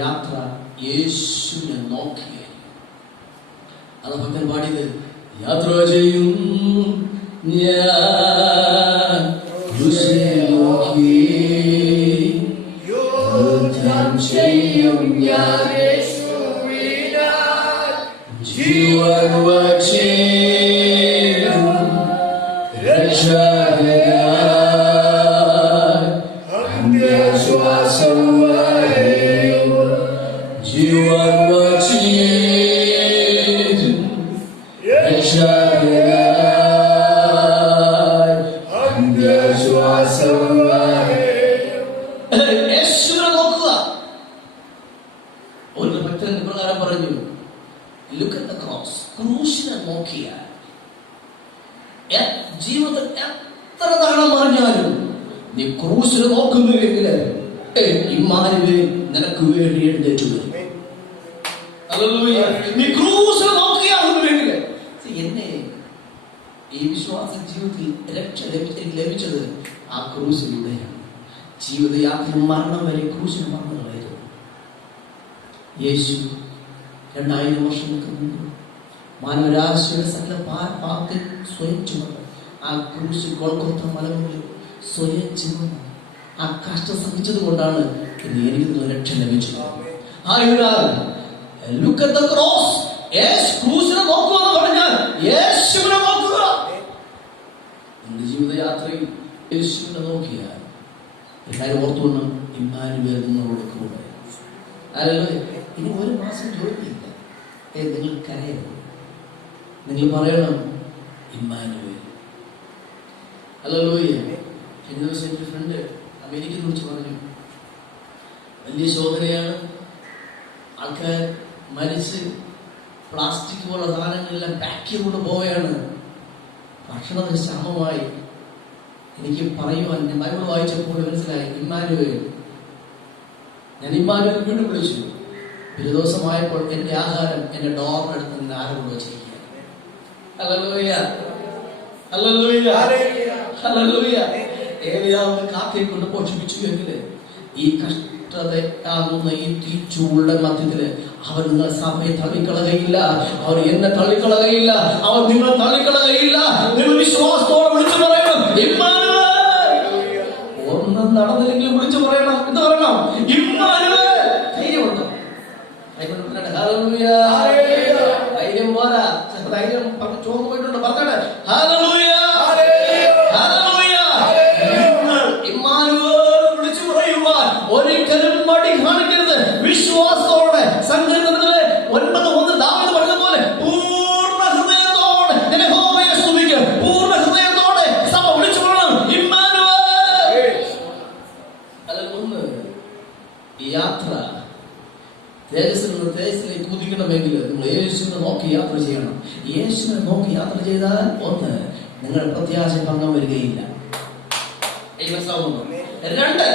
യാത്ര യേശുവിനെ നോക്കിയായി. അത് ഭക്തൻ പാടിയത്, യാത്ര ചെയ്യും ഞാൻ നോക്കി, ചെയ്യും ഞാൻ ജീവൻ വച്ചേരും രക്ഷകനായി അന്ത്യശ്വാസം വരെയും ജീവൻ വച്ചേരും രക്ഷകനായി അന്ത്യശ്വാസം വരെയും. യേശുവിനെ നോക്കുക. ഒരു ഭക്തൻ ഇപ്രകാരം പറഞ്ഞു, look at the cross. ക്രൂശിനെ നോക്കിയാൽ ജീവിതത്തിൽ എത്ര തവണ പറഞ്ഞാലും നീ ക്രൂശിനെ നോക്കുന്നുവെങ്കിൽ ഇമ്മാനുവേൽ നിനക്ക് വേണ്ടി എഴുന്നേറ്റ് വരും. നീ ക്രൂശിനെ നോക്കിയാകുന്നുവെങ്കിൽ എന്നെ ഈ വിശ്വാസ ജീവിതത്തിൽ രക്ഷ ലഭിച്ചത് ആ ക്രൂശിലൂടെയാണ്. ജീവിതയാത്ര മരണം വരെ ക്രൂശിന് മരണമായിരുന്നു. യേശു 2000 വർഷങ്ങൾക്ക് മുമ്പ് മാനവരാശിയുടെ സകല പാപത്തെ സ്വയം ചുമന്ന് ആ ക്രൂശ് ഗോൽഗോഥ മലമുകളിൽ സ്വയം ചുമന്ന് ആ കഷ്ടം സഹിച്ചത് കൊണ്ടാണ് ഇന്ന് എനിക്ക് രക്ഷ ലഭിച്ചത്. ക്രൂശിനെ നോക്കുക എന്ന് പറഞ്ഞാൽ യേശുവിനെ നോക്കുക. നിങ്ങളുടെ ജീവിതയാത്രയിൽ യേശുവിനെ നോക്കിയാൽ എല്ലാവരും ഓർത്തുകൊണ്ടും ഇമ്മാനുവേൽ നിങ്ങളോട് കൂടെ. ഇനി 1 മാസം ജോലിയില്ല. നിങ്ങൾ കരയണം. നിങ്ങൾ പറയണം ഇമ്മാനുവേൽ. ഹല്ലേലൂയ. കഴിഞ്ഞ ദിവസം എൻ്റെ ഫ്രണ്ട് അമേരിക്കയെ കുറിച്ച് പറഞ്ഞു, വലിയ ശോധനയാണ്, ആൾക്കാർ മരിച്ച് പ്ലാസ്റ്റിക് പോലുള്ള സാധനങ്ങളെല്ലാം പാക്ക് ചെയ്തുകൊണ്ട് പോവുകയാണ്, ഭക്ഷണത്തിന് ക്ഷാമമായി. എനിക്ക് പറയുവാൻ, ഞാൻ ബൈബിൾ വായിച്ചപ്പോൾ മനസ്സിലായി, ഇമ്മാനുവേൽ. ഞാൻ ഇമ്മാനുവേൽ വീണ്ടും വിളിച്ചു. ഒരു ദിവസമായപ്പോൾ എൻ്റെ ആഹാരം എൻ്റെ ഡോറിനടുത്ത് നിന്ന് ആരും കൊണ്ട് വെച്ചിരിക്കുക. Hallelujah, hallelujah, hallelujah. ഏലിയാവിനെ കാക്കയെ കൊണ്ട് പോഷിപ്പിച്ചു എങ്കിൽ ഈ കഷ്ടതയാകുന്ന ഈ തീച്ചൂളുടെ മധ്യത്തില് അവൻ നിങ്ങൾ സഭയെ തള്ളിക്കളകയില്ല, അവർ എന്നെ തള്ളിക്കളകയില്ല, അവർ നിങ്ങൾ തള്ളിക്കളകയില്ല. നിങ്ങൾ വിശ്വാസത്തോടെ വിളിച്ചു പറയണം, ഇമ്മാനുവേൽ. ഒന്നും നടന്നില്ലെങ്കിലും വിളിച്ചു പറയണം. എന്ത് പറയണം? ഇമ്മാനുവേൽ. ധൈര്യമുണ്ടോ? ധൈര്യം പോരാ, ധൈര്യം ചോർന്നു പോയിട്ടുണ്ട്. പറഞ്ഞേ ഹല്ലേലൂയ, ഹല്ലേലൂയ. ഇമ്മാനുവേൽ വിളിച്ചു പറയുവാൻ ഒരിക്കലും മടി കാണിക്കരുത്. വിശ്വാസത്തോടെ സങ്കീർത്തനത്തിലെ 9:1 ദാവീദ് പറഞ്ഞതുപോലെ പൂർണ്ണ ഹൃദയത്തോടെ യഹോവയെ സ്തുതിക്കുക. പൂർണ്ണ ഹൃദയത്തോടെ സഭ വിളിച്ചു പറയണം, ഇമ്മാനുവേൽ. അതിൽ ഒന്ന്, ഈ യാത്ര തേജസ്സിൽ നിന്ന് തേജസ്സിലേക്ക് കുതിക്കണമെങ്കിൽ നിങ്ങൾ യേശുവിനെ നോക്കി യാത്ര ചെയ്യണം. യേശുവിനെ നോക്കി യാത്ര ചെയ്താൽ ഒന്ന്, നിങ്ങൾ പ്രത്യാശ ഭംഗം വരികയില്ല. 2,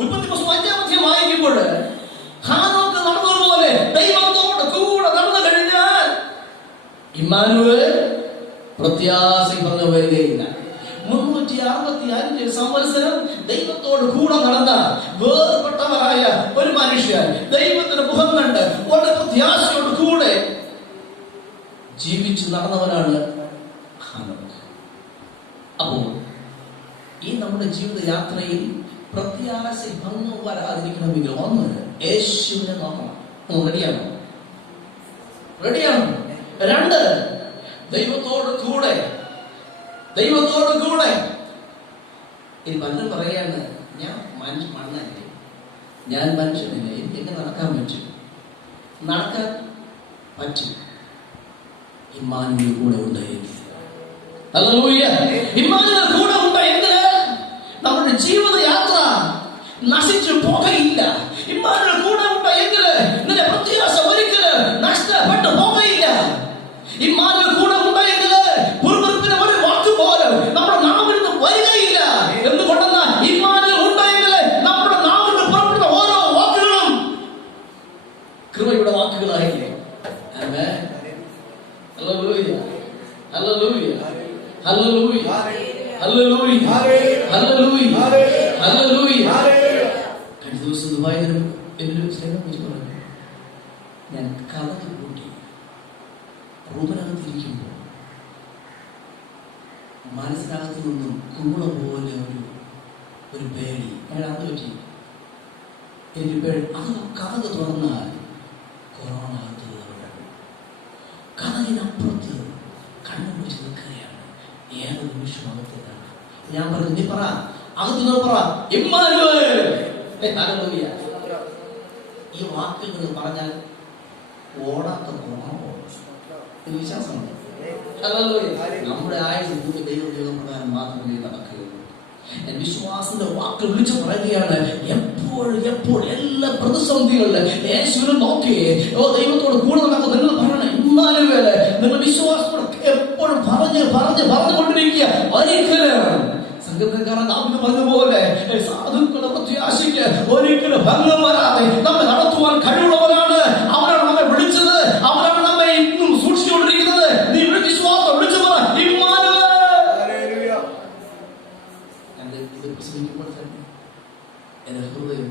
ഉൽപ്പത്തി പുസ്തകം 5-ാം അധ്യായം വായിക്കുമ്പോൾ ഹാനോക്ക് നടന്നതുപോലെ ദൈവത്തോട് കൂടെ നടന്നു കഴിഞ്ഞാൽ ഇമ്മാനുവേൽ പ്രത്യാശ ഭംഗം വരികയില്ല. 365 സംവത്സരം ദൈവത്തോട് കൂടെ നടന്ന വേർപെട്ടവരായ ഒരു മനുഷ്യൻ ദൈവത്തിന്റെ മുഖം കണ്ട് വളരെ പ്രത്യാശയോട് കൂടെ ജീവിച്ചു നടന്നവനാണ് ഹാനോക്ക്. അപ്പോൾ ഈ നമ്മുടെ ജീവിത യാത്രയിൽ പ്രത്യാശ ഭംഗം വരാതിരിക്കണമെങ്കിൽ ഒന്ന്, യേശുവിനെ നോക്കണം. റെഡിയാണോ? റെഡിയാണോ? 2, ദൈവത്തോട് കൂടെ, ദൈവത്തോട് കൂടെ. ഇനി പലരും പറയാണ്, ഞാൻ മണ്ണല്ലേ, ഞാൻ മനുഷ്യനല്ലേ, എനിക്ക് എങ്ങനെ നടക്കാൻ പറ്റും? നടക്കാൻ പറ്റും. ഇമ്മാനുവേൽ കൂടെ ഉണ്ടായെങ്കിൽ, ഹല്ലേലൂയ, ഇമ്മാനുവേൽ കൂടെ ഉണ്ടായെങ്കിൽ നമ്മുടെ ജീവിത യാത്ര നശിച്ചു പോകയില്ല. ഇമ്മാനുവേൽ കൂടെ ഉണ്ടായെങ്കിൽ നിന്റെ പ്രത്യാശ ഒരിക്കലും നഷ്ടപ്പെട്ടു പോകയില്ല. ഇമ്മാനുവേൽ കൂടെ ഉണ്ടായെങ്കിൽ പുറപ്പെടുപ്പിന് ഒരു വാക്ക് പോലും നമ്മുടെ നാവിൽ നിന്ന് വരികയില്ല. എന്തുകൊണ്ടെന്നാൽ ഇമ്മാനുവേൽ ഉണ്ടായെങ്കിൽ നമ്മുടെ നാവിൽ നിന്ന് പുറപ്പെടുന്ന ഓരോ വാക്കുകളും കൃപയുടെ വാക്കുകളായിരിക്കും. Amen, hallelujah, hallelujah, hallelujah, hallelujah, hallelujah, hallelujah. കഴിഞ്ഞ ദിവസം ദുബായിൽ എന്നൊരു സ്നേഹം വെച്ച് പറഞ്ഞു, ഞാൻ കഥകൾ കൂട്ടി റൂമിനകത്തിരിക്കുമ്പോൾ മനസ്സിനകത്ത് നിന്നും കൂട പോലെ ഒരു പേടി. ഞാൻ അത് പറ്റി എനിക്ക് പേടി. അത് കഥക തുറന്നാൽ കൊറോണ കഥകിനപ്പുറത്ത് കണ്ണു പിടിച്ച് നിൽക്കുകയാണ്. ഏത് നിമിഷം അകത്തേതാണ്. ഞാൻ പറഞ്ഞു, നീ പറ, അകത്ത് നിന്ന് പറ, ഇമ്മാനുവേൽ. ഹല്ലേലൂയ. ഈ വാക്കുകൾ പറഞ്ഞാൽ ഓടാത്ത കൊറോണ വിശ്വാസമുണ്ട്. നമ്മുടെ ആയുസ് ദൈവപ്രകാരം മാത്രമേ നടക്കുകയുള്ളൂ. വിശ്വാസത്തിന്റെ വാക്ക് വിളിച്ചു പറയുകയാണ്. എപ്പോൾ എല്ലാ പ്രതിസന്ധികളിലും യേശുവിനെ നോക്കി ദൈവത്തോട് കൂടെ നടക്കുക. നിങ്ങൾ പറയണം, ഇമ്മാനുവേൽ. നിങ്ങൾ വിശ്വാസത്തോടെ എപ്പോഴും പറഞ്ഞുകൊണ്ടിരിക്കുക. ഒരിക്കലും സംഗീതക്കാരൻ ദാവീദ് പറഞ്ഞതുപോലെ സാധുക്കളുടെ പ്രത്യാശയ്ക്ക് ഒരിക്കലും ഭംഗം വരാതെ നമ്മെ നടത്തുവാൻ കഴിവുള്ളവരാണ്. അവരാണ് നമ്മെ വിളിച്ചത്, അവരാണ് നമ്മെ ഇന്നും സൂക്ഷിച്ചുകൊണ്ടിരിക്കുന്നത്. നീ വിശ്വാസം വിളിച്ചു പറ, ഇമ്മാനുവേൽ. ഇത് പ്രസംഗിക്കുമ്പോൾ തന്നെ എന്റെ ഹൃദയം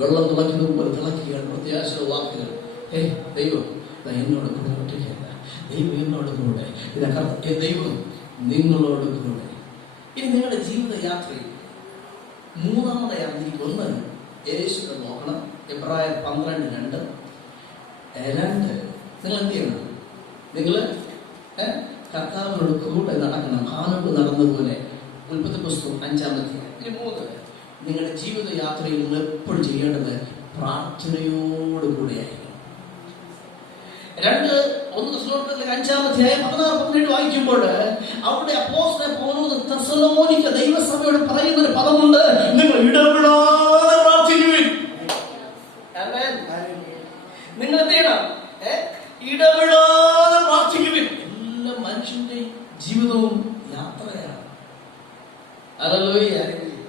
വെള്ളം തിളക്കുന്നത് പോലെ തിളക്കുകയാണ്. പ്രത്യാശയുടെ വാക്കുകൾ. ദൈവം എന്നോട് കൂടെ ഒറ്റയ്ക്കല്ല, ദൈവം എന്നോട് കൂടെ, ദൈവം നിങ്ങളോട് കൂടെ. ഇനി നിങ്ങളുടെ ജീവിത യാത്രയിൽ മൂന്നാമതായി അറിഞ്ഞിരിക്കും. ഒന്ന്, യേശുവിനെ നോക്കണം. എബ്രായർ 12:2. നിങ്ങൾ എന്ത് ചെയ്യണം? നിങ്ങൾ കർത്താവിനോട് കൂടെ നടക്കണം. ഹാനോക്ക് നടന്നതുപോലെ. ഉൽപ്പത്തി പുസ്തകം 5-ാം അധ്യായം. ഇനി 3, നിങ്ങളുടെ ജീവിത യാത്രയിൽ നിങ്ങൾ എപ്പോഴും ചെയ്യേണ്ടത് പ്രാർത്ഥനയോടുകൂടെയായിരിക്കും. 2, 1 തെസ്സലോനിക്കർ 5-ാം അധ്യായം 16-17 വായിക്കുമ്പോൾ അവിടെ അപ്പോസ്തലൻ പൗലോസ് തെസ്സലോനിക്ക ദൈവസഭയോട്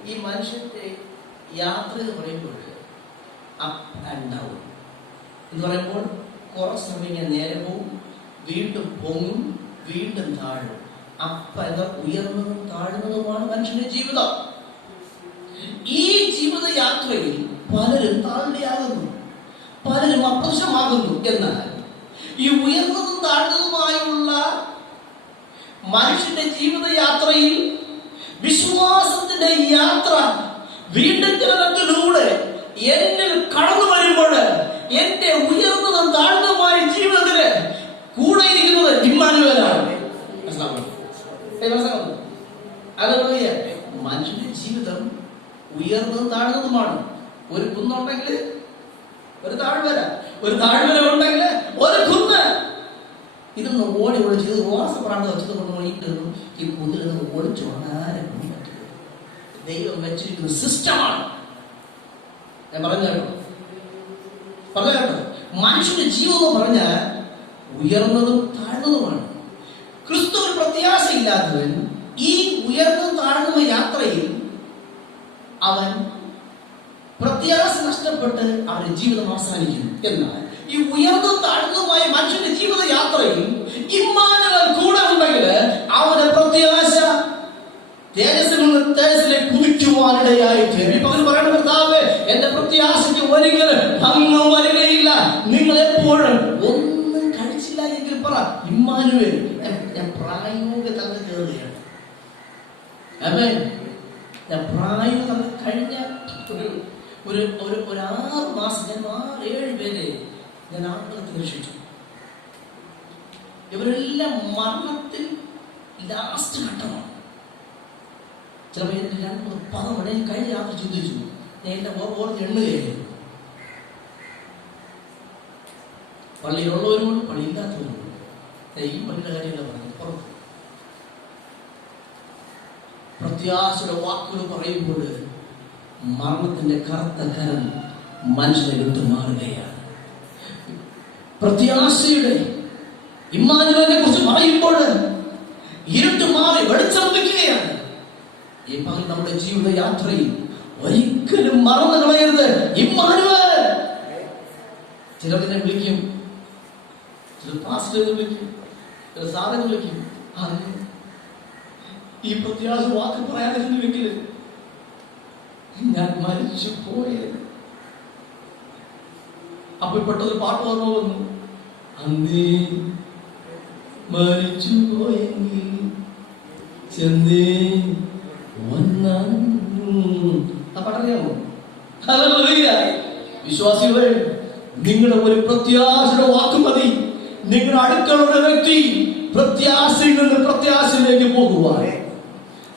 ഈ മനുഷ്യന്റെ യാത്ര എന്ന് പറയുമ്പോൾ അപ്പ് ആൻഡ് ഡൗൺ എന്ന് പറയുമ്പോൾ കുറച്ച് സമയം നേരെ പോവും, വീണ്ടും പൊങ്ങും, വീണ്ടും താഴും. അപ്പ ഉയർന്നതും താഴ്ന്നതുമാണ് മനുഷ്യന്റെ ജീവിതം. ഈ ജീവിത യാത്രയിൽ പലരും താഴ്ന്നയാകുന്നു, പലരും അപ്രശമാകുന്നു. എന്നാൽ ഈ ഉയർന്നതും താഴ്ന്നതുമായുള്ള മനുഷ്യന്റെ ജീവിത യാത്രയിൽ വിശ്വാസത്തിന്റെ യാത്ര വീണ്ടും ജനനത്തിലൂടെ എന്നിൽ കടന്നു വരുമ്പോൾ എന്റെ ഉയർന്നതും താഴ്ന്നതുമായ ജീവിതത്തിന് കൂടെ ഇരിക്കുന്നത് ഇമ്മാനുവേലാണ്. മനുഷ്യന്റെ ജീവിതം ഉയർന്നതും താഴ്ന്നതുമാണ്. ഒരു കുന്നുണ്ടെങ്കിൽ ഒരു താഴ്വര, ഒരു താഴ്വര ഉണ്ടെങ്കിൽ ഒരു കുന്ന്. ഇതൊന്ന് ഓടി ഒളിച്ച് ഓർസപ്പെടാണ്ട് വെച്ചത് കൊണ്ടുപോയിട്ട് ഈ കുന്നിൽ നിന്ന് ഓടിച്ചു വളരെ ദൈവം വെച്ചിരിക്കുന്ന സിസ്റ്റമാണ്. ഞാൻ പറഞ്ഞു കേട്ടോ, മനുഷ്യന്റെ ജീവിതം എന്ന് പറഞ്ഞാൽ ഉയർന്നതും താഴ്ന്നതുമാണ്. ക്രിസ്തുവിൽ പ്രത്യാശയില്ലാത്തവൻ ഈ ഉയർന്നതും താഴ്ന്നതും യാത്രയിൽ അവൻ പ്രത്യാശ നഷ്ടപ്പെട്ട് അവന്റെ ജീവിതം അവസാനിക്കുന്നു. എന്നാൽ ഈ ഉയർന്നതും താഴ്ന്നതുമായ മനുഷ്യന്റെ ജീവിത യാത്രയിൽ ഇമ്മാനുവേൽ കൂടെ ഉണ്ടെങ്കിൽ അവന്റെ പ്രത്യാശ തേജസ്സിൽ നിന്ന് തേജസ്സിലേക്ക് കുതിക്കുവാനിടയായി തീരും. ഇപ്പൊ അവന് പറയുന്ന കർത്താവേ, എന്റെ പ്രത്യാശയ്ക്ക് ഒരിക്കലും ഭംഗം വരികയില്ല. നിങ്ങൾ എപ്പോഴും ഒന്നും കഴിച്ചില്ല എങ്കിൽ പറ ഇമ്മാനുവേൽ. ഞാൻ പ്രായോഗിക തലത്തിൽ കയറുകയാണ്. ഞാൻ പ്രായോഗിക തലത്തിൽ കഴിഞ്ഞ ഒരു 6 മാസം ഞാൻ 6-7 പേരെ ഞാൻ ആത്മഹത്യ രക്ഷിച്ചു. ഇവരെല്ലാം മരണത്തിൽ ലാസ്റ്റ് ഘട്ടമാണ്. ചിലപ്പോൾ 2-3 മണി കഴിഞ്ഞ രാത്രി ചിന്തിച്ചു. ഞാൻ എന്റെ ഓർത്ത് എണ്ണുകയായിരുന്നു. പള്ളിയിലുള്ളവരുമുണ്ട്, പള്ളിയില്ലാത്തവരുമുണ്ട്. ഈ പള്ളിയുടെ കാര്യമല്ല പറഞ്ഞത്, പുറത്ത് പ്രത്യാശയുടെ വാക്കുകൾ പറയുമ്പോൾ മരണത്തിന്റെ കറുത്ത കരം മനുഷ്യനെ വിട്ടുമാറുകയാണ്. പ്രത്യാശയുടെ ഇമ്മാനുവേലിനെ കുറിച്ച് പറയുമ്പോൾ ഇരുട്ട് മാറി വെളിച്ചം വയ്ക്കുകയാണ്. ഈ പകൽ നമ്മുടെ ജീവിത യാത്രയിൽ ഒരിക്കലും മറന്നു കളയരുത് ഇമ്മാനുവേൽ. ചിലതിനെ വിളിക്കും, ചില പാസ്റ്റർ വിളിക്കും, ചില സാധനം വിളിക്കും. ഈ പ്രത്യാശ വാക്ക് പറയാതിരുന്നുവെങ്കിൽ ഞാൻ മരിച്ചു പോയത്. അപ്പോൾ പെട്ടൊരു പാട്ട് ഓർമ്മ വന്നു. അന്നേ മരിച്ചു പോയെങ്കിൽ ചെന്നേ ആ പാട്ടറിയാമോ? വിശ്വാസികളെ, നിങ്ങളുടെ ഒരു പ്രത്യാശയുടെ വാക്ക് മതി. നിങ്ങളുടെ അടുക്കളുടെ വ്യക്തി പ്രത്യാശയിൽ നിന്ന് പ്രത്യാശയിലേക്ക് പോകുവാൻ.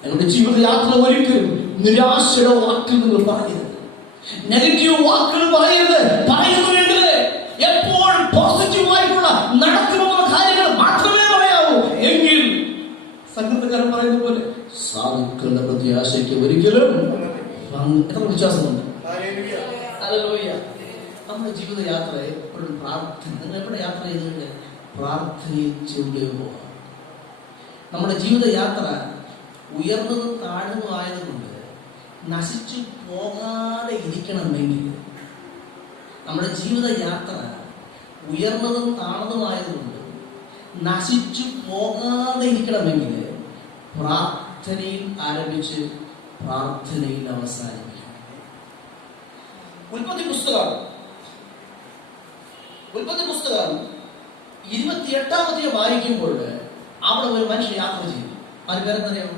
ഞങ്ങളുടെ ജീവിതയാത്ര ഒരിക്കലും നിരാശയുടെ വാക്കിൽ നിങ്ങൾ പറയരുത്, നെഗറ്റീവ് വാക്കുകൾ പറയരുത്. പറയുന്നുവെങ്കിൽ എപ്പോഴും പോസിറ്റീവായിട്ടുള്ള നടക്കുമെന്ന കാര്യങ്ങൾ മാത്രമേ പറയാവൂ. എങ്കിൽ സംഗീതക്കാരൻ പറയുന്ന പോലെ സാധുക്കളുടെ പ്രത്യാശയ്ക്ക് ഒരിക്കലും എത്ര വിശ്വാസമുണ്ട്. നമ്മുടെ ജീവിതയാത്ര എപ്പോഴും പ്രാർത്ഥന. നിങ്ങൾ എവിടെ യാത്ര ചെയ്തിട്ട് പ്രാർത്ഥനയിലൂടെ പോകാം. നമ്മുടെ ജീവിതയാത്ര ഉയർന്നതും താഴ്ന്നതും ആയതുകൊണ്ട് നശിച്ചു പോകാതെ ഇരിക്കണമെങ്കിൽ, നമ്മുടെ ജീവിതയാത്ര ഉയർന്നതും താഴ്ന്നതുമായതുകൊണ്ട് നശിച്ചു പോകാതെ ഇരിക്കണമെങ്കിൽ പ്രാർത്ഥനയിൽ ആരംഭിച്ച് പ്രാർത്ഥനയിൽ അവസാനിപ്പിക്കണം. ഉൽപ്പത്തി പുസ്തകം 28 വായിക്കുമ്പോൾ അവിടെ ഒരു മനുഷ്യൻ യാത്ര ചെയ്തു. അതിന് പേരെന്തറിയാമോ?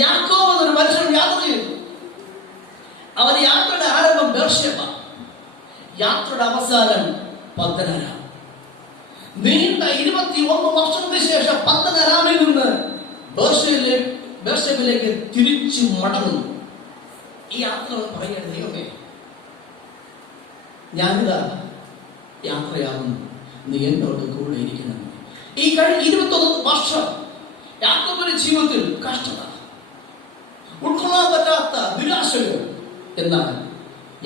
യാക്കോബ് എന്നൊരു മനുഷ്യൻ യാത്ര ചെയ്തു. അവൻ യാത്രയുടെ ആരംഭം ബേർശേബ, യാത്രയുടെ അവസാനം പദ്ദൻഅരാം. നീണ്ട 21 വർഷത്തിന് ശേഷം പദ്ദൻഅരാമിൽ നിന്ന് ബേർശേബയിലേക്ക് തിരിച്ചു മടങ്ങുന്നു. ഈ യാത്ര പറയുക, ദൈവമേ, ഞാനിതാ യാത്രയാകുന്നു, നീ എന്നോട് കൂടെ ഇരിക്കണം. ഈ കഴിഞ്ഞ 21 വർഷം യാക്കോബിന്റെ ജീവിതത്തിൽ കഷ്ടത, ഉൾക്കൊള്ളാൻ പറ്റാത്ത നിരാശകൾ. എന്നാൽ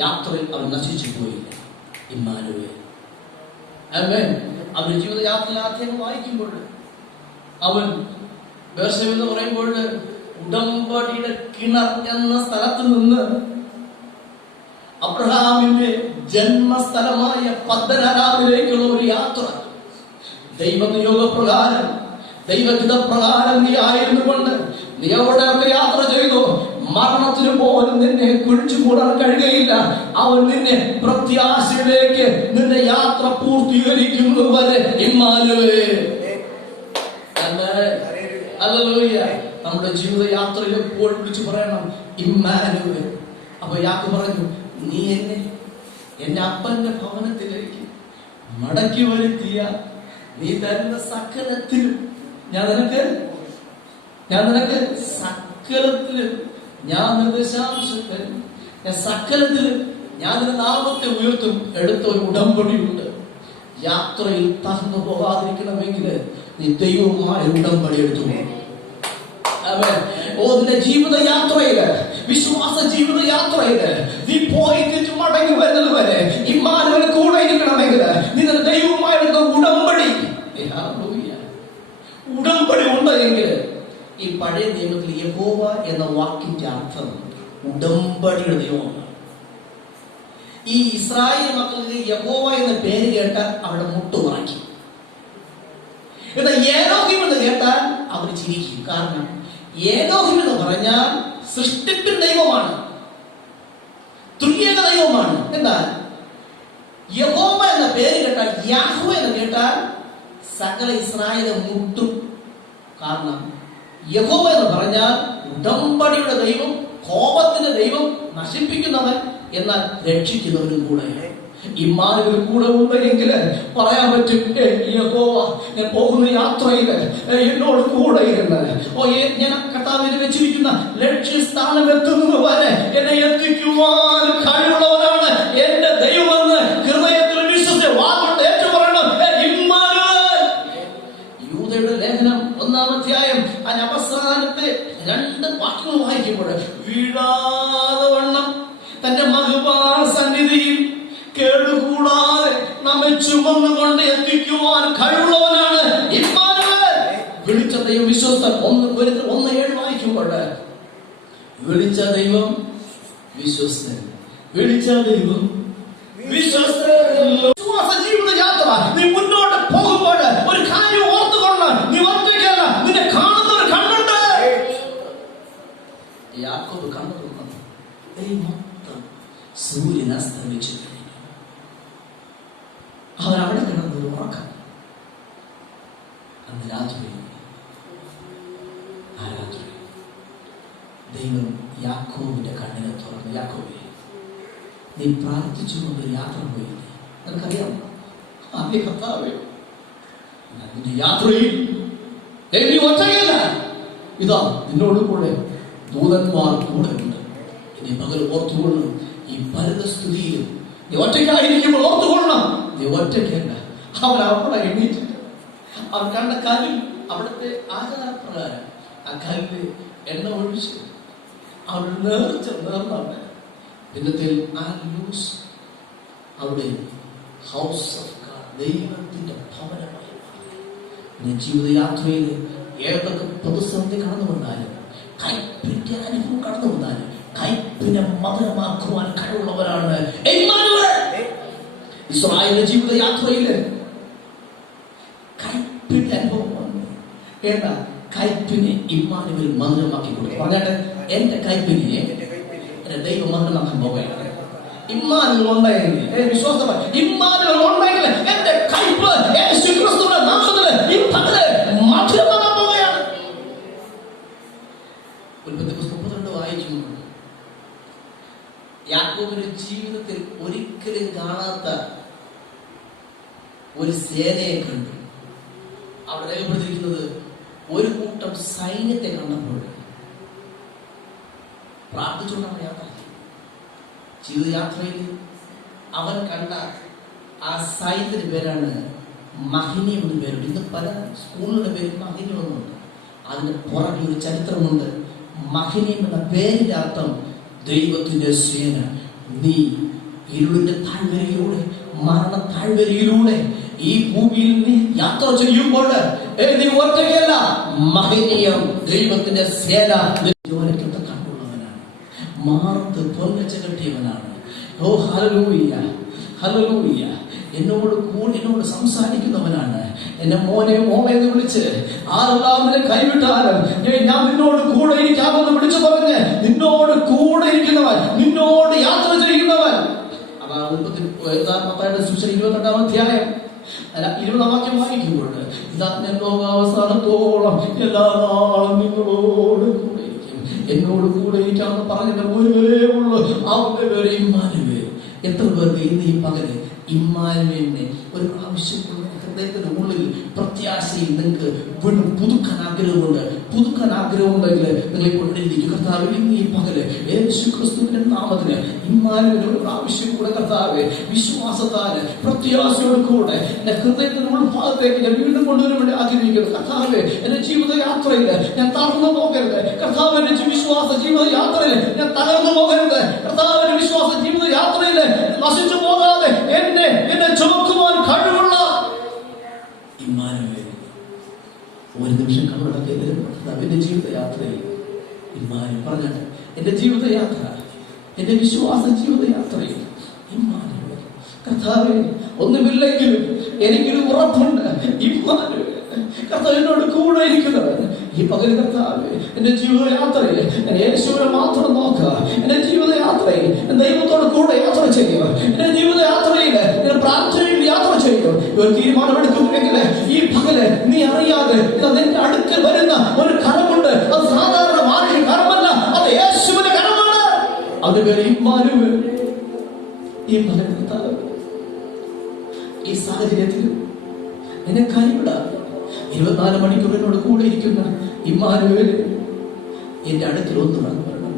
യാത്രയിൽ അവൻ നശിച്ചു പോയില്ല. ഇമ്മാനുവേൽ. ആമേൻ. അവന്റെ ജീവിതയാത്രയിൽ ആദ്യം വായിക്കുമ്പോൾ അവൻ ബേർശേബ എന്ന് പറയുമ്പോൾ ഉടമ്പടിയുടെ കിണർ എന്ന സ്ഥലത്ത് നിന്ന് അബ്രഹാമിന്റെ ജന്മസ്ഥലമായ പദ്ദൻഅരാമിലേക്കുള്ള ഒരു യാത്ര, ദൈവനിയോഗപ്രകാരം ദൈവഹിതപ്രകാരം നീ ആയിരുന്നു കൊണ്ട് നീ അവിടെയൊക്കെ യാത്ര ചെയ്തു. മരണത്തിന് പോലും നിന്നെ കുഴിച്ചു കൂടാൻ കഴിയുകയില്ല. അവൻ നിന്നെ പ്രത്യാശയിലേക്ക് നിന്റെ യാത്ര പൂർത്തീകരിക്കുന്നതുവരെ ഇമ്മാനുവേൽ. ഹല്ലേലൂയ. നമ്മുടെ ജീവിതയാത്രയിൽ എപ്പോഴും വിളിച്ചു പറയണം ഇമ്മാനുവേൽ. അപ്പൊ യാക്കോബ് പറഞ്ഞു, നീ എന്നെ അപ്പന്റെ ഭവനത്തിലേക്ക് മടക്കി വരുത്തിയ നീ തരുന്ന സകലത്തിലും ഞാൻ നിനക്ക് സകലത്തിലും ഞാൻ ദശാംശത്തിലും സകലത്തിലും ഞാൻ നിന്റെ നാമത്തെ ഉയർത്തും. എടുത്ത ഒരു ഉടമ്പടിയുണ്ട്. യാത്രയിൽ തകർന്നു പോകാതിരിക്കണമെങ്കിൽ നീ ദൈവവുമായ ഉടമ്പടി എടുത്തു. നിന്റെ ജീവിതയാത്രയില്, വിശ്വാസ ജീവിതയാത്രയില് നീ പോയിട്ട് മടങ്ങി വരുന്നത് വരെ ഇമ്മാനുവേൽ കൂടെ ഇരിക്കണമെങ്കിൽ നീ നിന്റെ ദൈവവുമായിട്ട് ഉടമ്പടി ഉണ്ടെങ്കിൽ, ഈ പഴയ നിയമത്തിൽ യഹോവ എന്ന വാക്കിന്റെ അർത്ഥം ഉടമ്പടിയുടെ ദൈവമാണ്. ഈ ഇസ്രായേൽ മക്കൾക്ക് യഹോവ എന്ന പേര് കേട്ടാൽ അവരുടെ മുട്ടുമറയ്ക്കും. എന്നാൽ ഏലോഹിം എന്ന് കേട്ടാൽ അവർ ചിരിക്കും. കാരണം ഏലോഹിം എന്ന് പറഞ്ഞാൽ സൃഷ്ടിപ്പിൻ ദൈവമാണ്, തുല്യക ദൈവമാണ്. എന്നാൽ യഹോവ എന്ന പേര് കേട്ടാൽ, യാഹ്വ എന്ന് കേട്ടാൽ സകല ഇസ്രായേൽ മുട്ടും. കാരണം യഹോവ എന്ന് പറഞ്ഞാൽ ഉടമ്പടിയുടെ ദൈവം, കോപത്തിന്റെ ദൈവം, നശിപ്പിക്കുന്നവൻ, എന്നാൽ രക്ഷിക്കുന്നവനും കൂടെ. ഇമ്മാനുവേൽ കൂടെ ഉണ്ടെങ്കിൽ പറയാൻ പറ്റും, യഹോവ ഞാൻ പോകുന്ന യാത്രയിൽ എന്നോട് കൂടെ ഇരുന്ന് ഞാൻ കർത്താവിനെ വെച്ചിരിക്കുന്ന ലക്ഷ്യസ്ഥാനം എത്തുന്നത് വരെ എന്നെ എത്തിക്കുവാൻ കഴിവുള്ളവനാണ് എന്റെ ദൈവമെന്ന് ഹൃദയത്തിൽ വിശ്വസിച്ച് വാക്കുകൊണ്ട് ഏറ്റുപറയണം. ഇമ്മാനുവേൽ. യൂദയുടെ ലേഖനം 1-ാം അധ്യായം അതിന് അവസാനത്തെ 2 വാക്യങ്ങൾ വായിക്കുമ്പോൾ, വീഴാതെ വണ്ണം തന്റെ മഹുപാസന്നിധിയിൽ കേടുകൂടാതെ നമ്മെ ചുമന്നുകൊണ്ട് എത്തിക്കുവാൻ കഴിവുള്ളവനാണ് ഇമ്മാനുവേൽ. വിളിച്ച ദൈവം വിശ്വസ്തൻ. 1:7 വായിക്കുമ്പോൾ, വിളിച്ച ദൈവം വിശ്വസ്തൻ, വിളിച്ച ദൈവം വിശ്വസ്തൻ. വിശ്വാസ ജീവിത യാത്ര നീ മുന്നോട്ട് പോകുമ്പോൾ ഒരു കാര്യം ഓർത്തുകൊണ്ട്, നീ ഒറ്റയ്ക്കല്ല, നിന്നെ കാണുന്നവർ കണ്ടുണ്ട്. യാക്കോബ് കണ്ടതുകൊണ്ട് മൊത്തം സൂര്യൻ അസ്തമിച്ചു കഴിഞ്ഞു. അവൻ അവിടെ കിടന്നൊരു ഉറക്കം. അന്ന് രാത്രി ദൈവം യാക്കോബിന്റെ കണ്ണിനെ തുറന്നു. യാക്കോബേ, നീ പ്രാർത്ഥിച്ചുകൊണ്ട് യാത്ര പോയില്ലേ? നിനക്കറിയാം, ആദ്യ കർത്താവേ, നിന്റെ യാത്രയിൽ നീ ഒറ്റയ്ക്കല്ല, ഇതാ നിന്നോട് കൂടെ ദൂതന്മാർ കൂടെ ഉണ്ട്. ഇനി പകൽ ഓർത്തുകൊള്ളും, ഈ ഭരതസ്തുതിയിലും നീ ഒറ്റയ്ക്കായിരിക്കുമ്പോൾ ഓർത്തുകൊള്ളണം, നീ ഒറ്റയ്ക്കല്ല. അവൻ അവിടെ എണീറ്റിട്ട് അവൻ കണ്ട കാലിൽ, അവിടുത്തെ ആചാരപ്രകാരം ആ കാലിൽ എണ്ണ ഒഴിച്ച് അവിടെ നേർന്നവിടെ പിന്നത്തിൽ ആ ലൂസ് അവിടെ ഹൗസ് ഓഫ് ഗാഡ്, ദൈവത്തിന്റെ ഭവനമായി മാറി. ജീവിതയാത്രയിൽ ഏതൊക്കെ പ്രതിസന്ധി കടന്നു വന്നാലും, കൈപ്പിന്റെ അനുഭവം കടന്നു വന്നാലും കൈപ്പിനെ മധുരമാക്കുവാൻ കഴിവുള്ളവരാണ് ഇമ്മാനുവേൽ. ഇസ്രായേലിന്റെ ജീവിതയാത്രയിൽ കൈപ്പിന്റെ അനുഭവം വന്നു. ഏതാ കൈപ്പിനെ ഇമ്മാനുവേൽ മധുരമാക്കി കൊടുക്കും. പറഞ്ഞാട്ടെ, എന്റെ കൈപ്പിനെ എന്റെ ദൈവം മധുരമാക്കാൻ പോകുകയാണ്. ഇമ്മാനുവേൽ ഉണ്ടെങ്കിൽ, വിശ്വാസമായി ഇമ്മാനുവേൽ ഉണ്ടെങ്കിൽ എന്റെ കൈപ്പ് യേശുക്രിസ്തുവിന്റെ നാമത്തിൽ ഇപ്പത്തെ മധുരമാക്കാൻ പോകുകയാണ്. ഉൽപ്പത്തി 32 വായിക്കുമ്പോൾ യാക്കോബിന്റെ ജീവിതത്തിൽ ഒരിക്കലും കാണാത്ത ഒരു സേനയെ കണ്ടു. അവിടെ രേഖപ്പെടുത്തിയിരിക്കുന്നത് ഒരു കൂട്ടം സൈന്യത്തെ കണ്ടപ്പോൾ പ്രാർത്ഥിച്ചുകൊണ്ടാണ് യാത്ര. ജീവിതയാത്രയിൽ അവൻ കണ്ട ആ സൈന്യത്തിന്റെ പേരാണ് മഹിനിയം എന്ന് പേരുണ്ട്. ഇന്ന് പല സ്കൂളുകളുടെ പേര് മഹിനിയം എന്നുണ്ട്. അതിന് പുറകെ ഒരു ചരിത്രമുണ്ട്. മഹിനിയം എന്ന പേരിന്റെ അർത്ഥം ദൈവത്തിന്റെ സേന. നീ ഇരുളിന്റെ താഴ്വരയിലൂടെ, മരണ താഴ്വരയിലൂടെ ഈ ഭൂമിയിൽ നീ യാത്ര ചെയ്യുമ്പോൾ നീ ഒറ്റയ്ക്കല്ല, മഹനീയം ദൈവത്തിന്റെ സേന ജോലയ്ക്കൊക്കെ കണ്ടുള്ളവനാണ്. മാർത്ത് പൊന്നച്ച കെട്ടിയവനാണ്. ഓ ഹല്ലേലൂയ, ഹല്ലേലൂയ. എന്നോട് സംസാരിക്കുന്നവനാണ്. എന്നെ മോനെ മോളെ എന്ന് വിളിച്ച് ആരെല്ലാം കൈവിട്ടാലും ഞാൻ നിന്നോട് കൂടെ ഇരിക്കാമെന്ന് വിളിച്ചു പറഞ്ഞ് നിന്നോട് കൂടെ ഇരിക്കുന്നവൻ, നിന്നോട് യാത്ര ചെയ്യുന്നവൻ. അതാണ് 22-ാം അധ്യായം 20-ാം വാക്യം വായിക്കുമ്പോൾ, ഇതാ ഞാൻ ലോകാവസാനത്തോളം എല്ലാ നാളും നിങ്ങളോട് കൂടെ ഇരിക്കും, എന്നോട് കൂടെ ഇരിക്കാമെന്ന് പറഞ്ഞതിന്റെ മുൻപേ ഉള്ളു അവന്റെ പേര് ഇമ്മാനുവേൽ. എത്ര പേർക്ക് ഇന്ന് ഈ പകല് ഇമ്മാനുവേലിനെ ഒരു ആവശ്യമുള്ള ഹൃദയത്തിന്റെ ഉള്ളിൽ പ്രത്യാശയിൽ നിങ്ങൾക്ക് വീണ്ടും പുതുക്കാൻ ആഗ്രഹമുണ്ട്? പുതുക്കാൻ ആഗ്രഹമുണ്ടെങ്കിൽ നിങ്ങൾ ഇപ്പോൾ എഴുതിക്കും, കർത്താവ് ഇന്ന് ഈ പകല് യേശു ക്രിസ്തുവിന്റെ നാമത്തിന് ഇമ്മാനുവേലിന് ഒരു ആവശ്യം കൂടെ കർത്താവെ വിശ്വാസത്താല് പ്രത്യാശയോട് കൂടെ എന്റെ ഹൃദയത്തിന്റെ ഉൾഭാഗത്തേക്ക് ഞാൻ വീണ്ടും കൊണ്ടുവരാൻ വേണ്ടി ആഗ്രഹിക്കുന്നു. കർത്താവെ എന്റെ ജീവിത യാത്രയിൽ ഞാൻ തളർന്നു പോകരുത്. കർത്താവിന്റെ വിശ്വാസ ജീവിത യാത്രയിൽ ഞാൻ തകർന്നു പോകരുത്. കർത്താവിന്റെ വിശ്വാസ ജീവിത യാത്രയിൽ നശിച്ചു പോകാതെ എന്നെ ചുമക്കുവാൻ കഴിവുള്ള ഇമ്മാനുവേൽ ഒരു നിമിഷം കണ്ണടക്കരുത്. എന്റെ ജീവിത യാത്രയിൽ ഇമ്മാനുവേൽ പറഞ്ഞാൽ എന്റെ ജീവിതയാത്ര, എന്റെ വിശ്വാസ ജീവിതയാത്രയിൽ ഇമ്മാനുവേൽ. കർത്താവേ, ഒന്നുമില്ലെങ്കിലും എനിക്കൊരു ഉറപ്പുണ്ട്, ഇമ്മാനുവേൽ കർത്താവ് എന്നോട് കൂടെ ഇരിക്കുന്നവൻ. ഈ പകൽ കർത്താവേ, എന്റെ ജീവിതയാത്രയിൽ ഞാൻ യേശുവിനെ മാത്രം നോക്കുക. എന്റെ ജീവിതയാത്രയിൽ ദൈവത്തോട് കൂടെ യാത്ര ചെയ്യുക. എന്റെ ജീവിതയാത്രയിൽ ഞാൻ പ്രാർത്ഥനയിൽ യാത്ര ചെയ്യുക. ഒരു തീരുമാനമെടുക്കുമെങ്കിൽ ഈ പകല് നീ അറിയാതെ നിന്റെ അടുക്കൽ വരുന്ന ഒരു കരമുണ്ട്. അത് സാധാരണ മാനുഷിക കരമല്ല, അത് യേശുവിന്റെ കരമാണ്. അതിന്റെ പേര് ഇമ്മാനുവേൽ. ഈ പകൽ കർത്താവ് ഈ സാഹചര്യത്തിൽ എന്നെ കൈവിടാതെ 24 മണിക്കൂർ എന്നോട് കൂടെ ഇരിക്കുന്ന ഇമ്മാനുവേൽ എന്റെ അടുക്കൽ ഒന്ന് വരണം.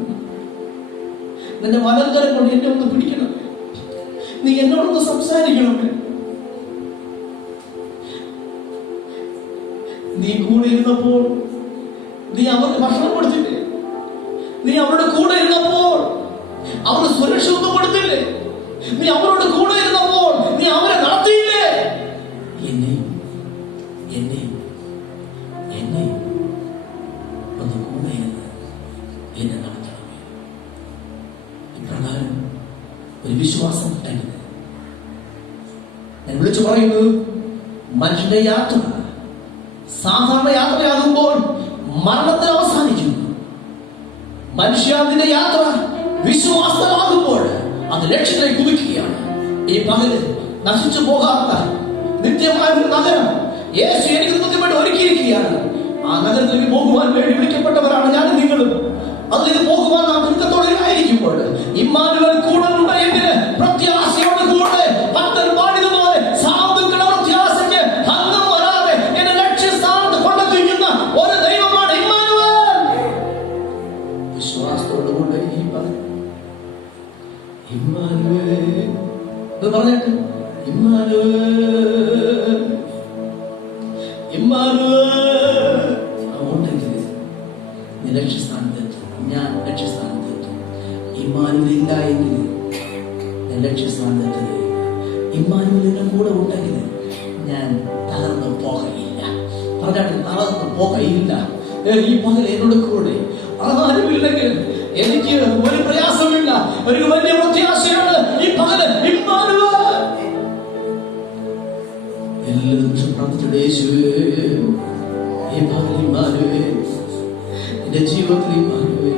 നിന്റെ വലങ്കരം കൊണ്ട് എന്നെ ഒന്ന് പിടിക്കണം. നീ എന്നോടൊന്ന് സംസാരിക്കണം. നീ കൂടെ ഇരുന്നപ്പോൾ നീ അവർക്ക് ഭക്ഷണം കൊടുത്തില്ലേ? നീ അവരുടെ കൂടെ ഇരുന്നപ്പോൾ അവർക്ക് സുരക്ഷ ഒന്നും കൊടുത്തില്ലേ? നീ അവരോട് കൂടെ ഇരുന്നപ്പോൾ നീ അവരെ നടത്തിയില്ലേ? എന്നെയും ഒന്ന് കൂടെ എന്നെ നടത്തണമേ. ഇപ്രകാരം ഒരു വിശ്വാസം ഉണ്ടെങ്കിൽ ഞാൻ വിളിച്ചു പറയുന്നത്, മനുഷ്യന്റെ യാത്ര സാധാരണ യാത്രയാകുമ്പോൾ മരണത്തിൽ അവസാനിക്കുന്നു. മനുഷ്യാതിന്റെ യാത്ര വിശ്വാസമാകുമ്പോൾ അത് ലക്ഷ്യത്തിലേക്ക് കുതിക്കുകയാണ്. ഈ പകല് നശിച്ചു പോകാത്ത നിത്യമായ ഒരു നഗരം യേശു എനിക്ക് ബുദ്ധിമുട്ട് ഒരുക്കിയിരിക്കുകയാണ്. ആ നഗരത്തിലേക്ക് പോകുവാൻ വേണ്ടി വിളിക്കപ്പെട്ടവരാണ് ഞാനും നിങ്ങളും. അതിലേക്ക് പോകുവാൻ നാം ദുഃഖത്തോടെ ആയിരിക്കുമ്പോൾ ഇമ്മാനുവേൽ കൂടെ ഉണ്ടെങ്കിൽ പ്രത്യാശയോട് കൂടെ ഭക്തൻ പാടിയതുപോലെ സാധുക്കളുടെ പ്രത്യാശയ്ക്ക് ഭംഗം വരാതെ എന്നെ ലക്ഷ്യസ്ഥാനത്ത് കൊണ്ടെത്തിക്കുന്ന ഒരു ദൈവമാണ് ഇമ്മാനുവേൽ. വിശ്വാസത്തോട് കൂടെ ഈ ഇമ്മാനുവേൽ പറഞ്ഞിട്ട് ഉണ്ടെങ്കിൽ നീ ലക്ഷ്യസ്ഥാനത്തെത്തും, ഞാൻ ലക്ഷ്യസ്ഥാനത്തെത്തും. ഇമ്മാനുവേൽ ഇല്ല എങ്കിൽ ഞാൻ ലക്ഷ്യസ്ഥാനത്തെത്തുകയില്ല. ഇമ്മാനുവേലിന്റെ കൂടെ ഉണ്ടെങ്കിൽ ഞാൻ തകർന്നു പോകയില്ല. പറഞ്ഞാൽ തകർന്നു പോകയില്ല. ഈ പകൽ എന്നോട് കൂടെ ആരുമില്ലെങ്കിൽ എനിക്ക് ഒരു പ്രയാസമില്ല, ഒരു വലിയ പ്രത്യാശയാണ്. ഈ പകല് ഇമ്മാനുവേൽ എല്ലാ നിമിഷം പ്രാർത്ഥിച്ചിട്ട്, യേശുവേ ഈ പകൽ ഇമ്മാനുവേൽ, എന്റെ ജീവിതത്തിൽ ഇമ്മാനുവേൽ,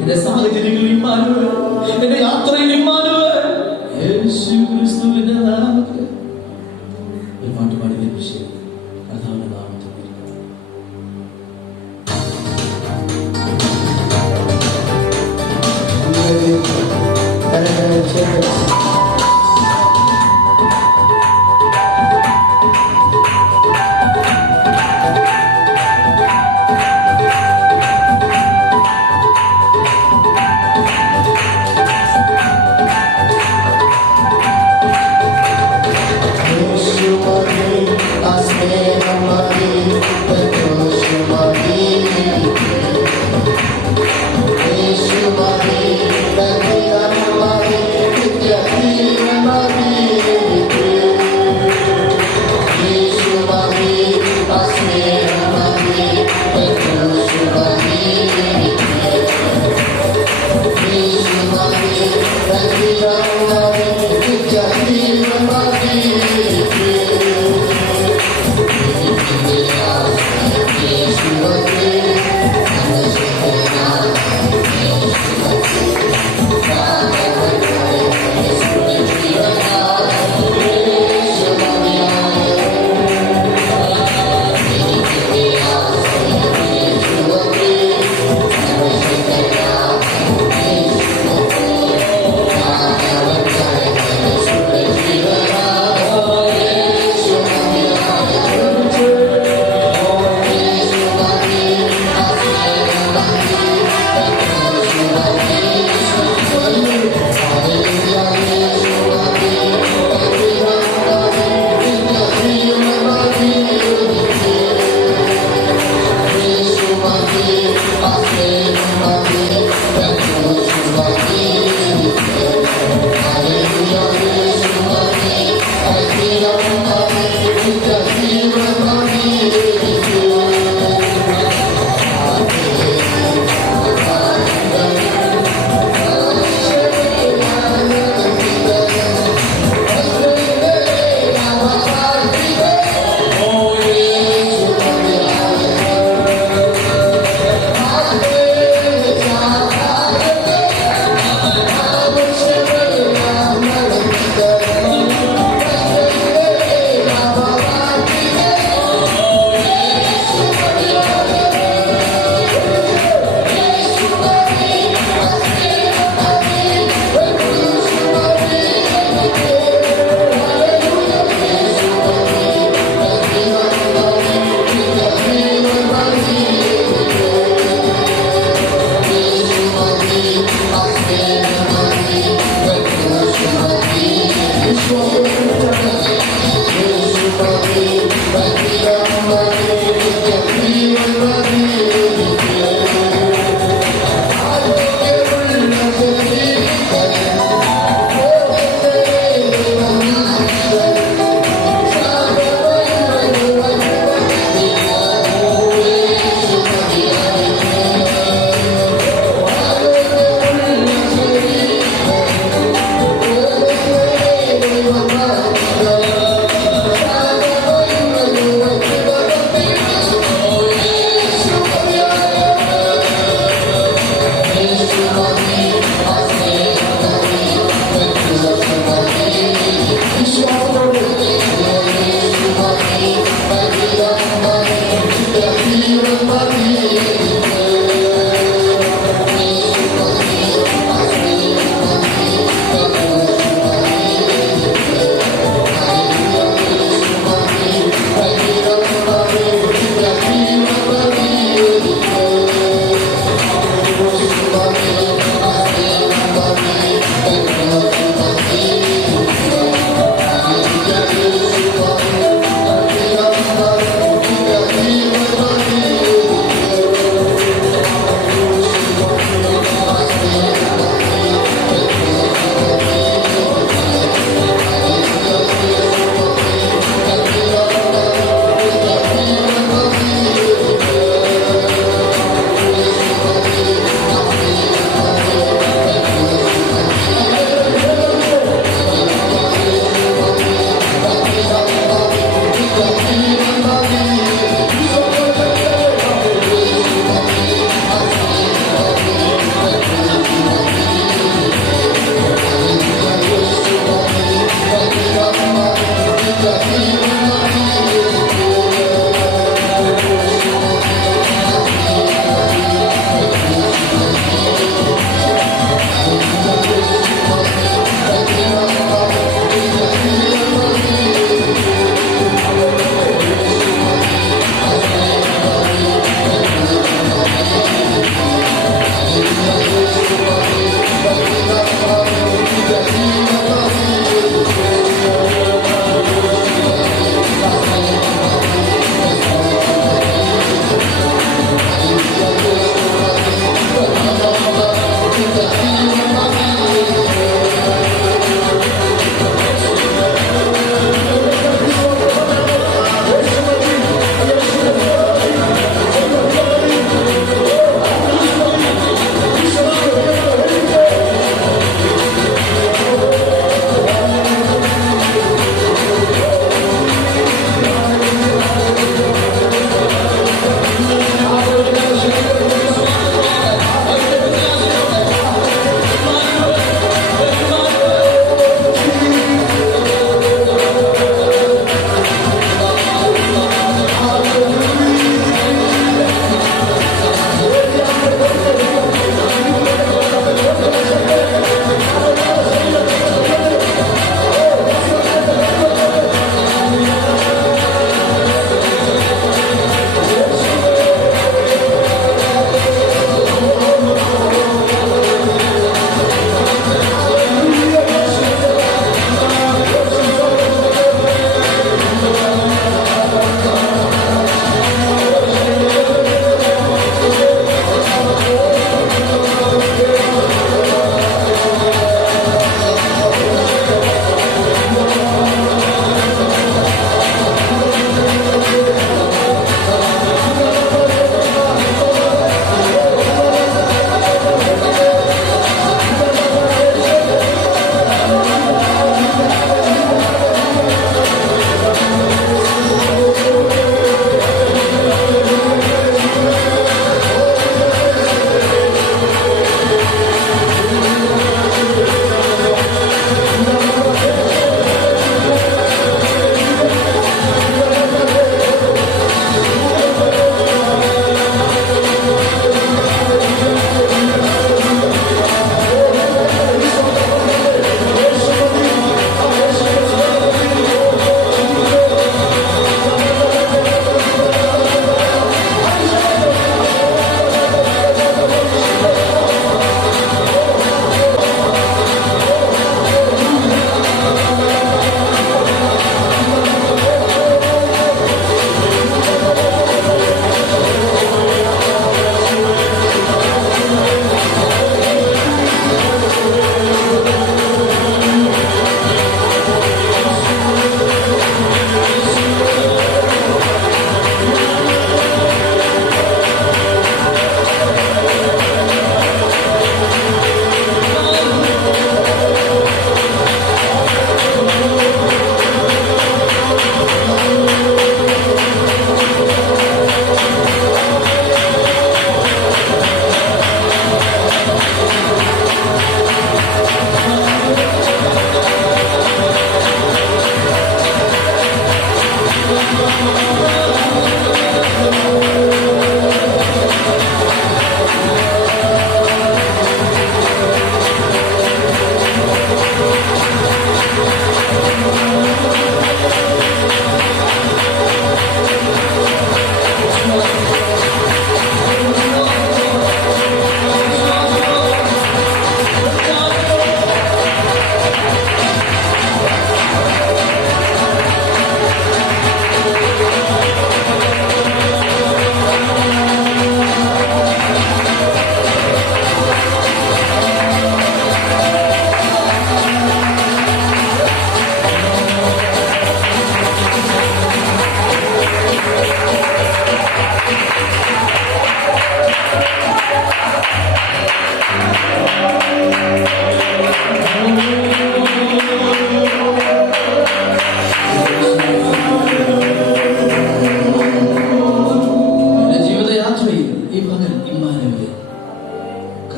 എന്റെ സാഹചര്യങ്ങളിൽ ഇമ്മാനുവേൽ, എന്റെ യാത്രയിൽ ഇമ്മാനുവേൽ, യേശു ക്രിസ്തുവിന്റെ നാമത്തിൽ ഒരു പാട്ട് പാടി വിഷയം കർത്താവിന്റെ നാമത്തിൽ.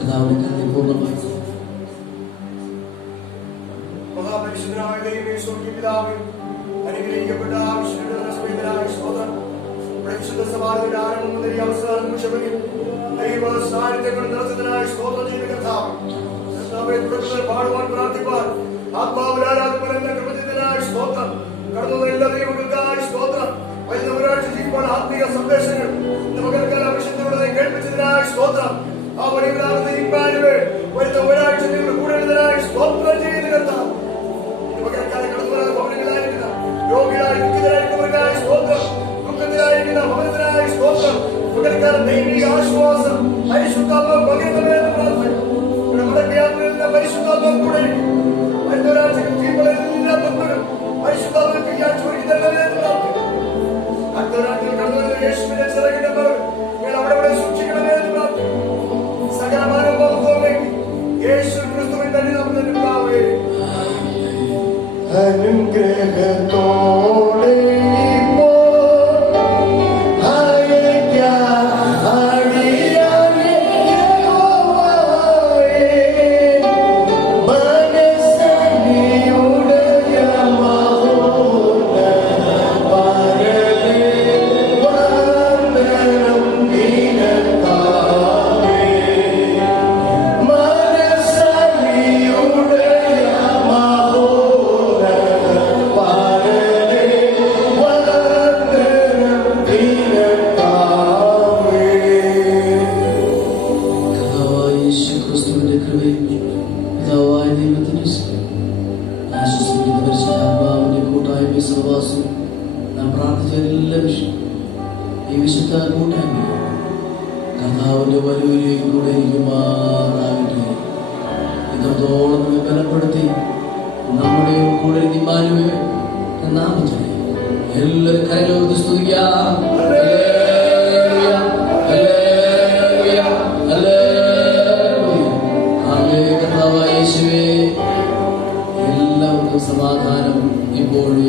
കർത്താവിന്റെ കരുതി പൂർണ്ണമായി മഹാപരിശുദ്ധനായ ദൈവമേ, സ്വർഗ്ഗീയ പിതാവേ, അനുഗ്രഹിക്കപ്പെട്ട ആവശ്യമായ സ്തോത്രം. പരിശുദ്ധ സഭായുടെ ആരംഭം മുതൽ ഈ അവസാന നിമിഷം വരെ ദൈവ സാന്നിധ്യം കൊണ്ട് നിറച്ചതിനായ സ്തോത്രം ചെയ്ത കർത്താവ്. കർത്താവേ, തുടർന്ന് പാടുവാൻ പ്രാർത്ഥിപ്പാൻ ആത്മാവിൽ ആരാധന കൃപചിതനായ സ്തോത്രം. കടന്നു എല്ലാ ദൈവങ്ങൾക്കായ സ്തോത്രം. വരുന്ന ഒരാഴ്ച ജീവിപ്പാൻ ആത്മീയ സന്ദേശങ്ങൾ മകൾക്കാൽ ആവശ്യത്തോടെ കേൾപ്പിച്ചതിനായ സ്തോത്രം. ആ വഴികളാകുന്ന ഇമ്മാനുവേൽ വരുന്ന ഒരാഴ്ച നിങ്ങൾ കൂടുതലായി സ്തോത്രം ചെയ്ത് കർത്താവ്. മകൾക്കാലെ കടന്നു ഭവനങ്ങളായിരിക്കുന്ന രോഗികളായി ദുഃഖിതരായിരിക്കുന്നവർക്കായ സ്തോത്രം. ദുഃഖത്തിലായിരിക്കുന്ന ഭവനത്തിനായ സ്തോത്രം. മകൾക്കാല ദൈവിക ആശ്വാസം പരിശുദ്ധാത്മ പകരുന്നവരെന്ന് പ്രാർത്ഥന. നമ്മുടെ യാത്രയിലെല്ലാം പരിശുദ്ധാത്മ കൂടെ വരുന്ന ഒരാഴ്ച എല്ലാ ഭക്തരും പരിശുദ്ധാത്മക്ക് ചോദിക്കുന്നവരെന്ന് പ്രാർത്ഥന. അടുത്തൊരാഴ്ച കടന്നു വരുന്ന യേശുവിനെ ചിറകിടുന്നവർ നിങ്ങൾ അവിടെ സൂക്ഷിക്കണമെന്ന് പ്രാർത്ഥന. സകല മാനവത്വമേക്ക് യേശു ക്രിസ്തുവിൻ തന്നെ നമ്മൾ പിതാവേ അനുഗ്രഹത്തോടെ കർത്താവിന്റെ വരവിലേക്കൂടെ ഇരിക്കുമാറാകട്ടെ. ഇത്രത്തോളം നമ്മെ ബലപ്പെടുത്തി നമ്മുടെ കൂടെ ഇമ്മാനുവേൽ നാമത്തിൽ എല്ലാവരും കരലോകത്ത് സ്തുതിക്കാം. കർത്താവായ യേശുവേ, എല്ലാവർക്കും സമാധാനം ഇപ്പോഴും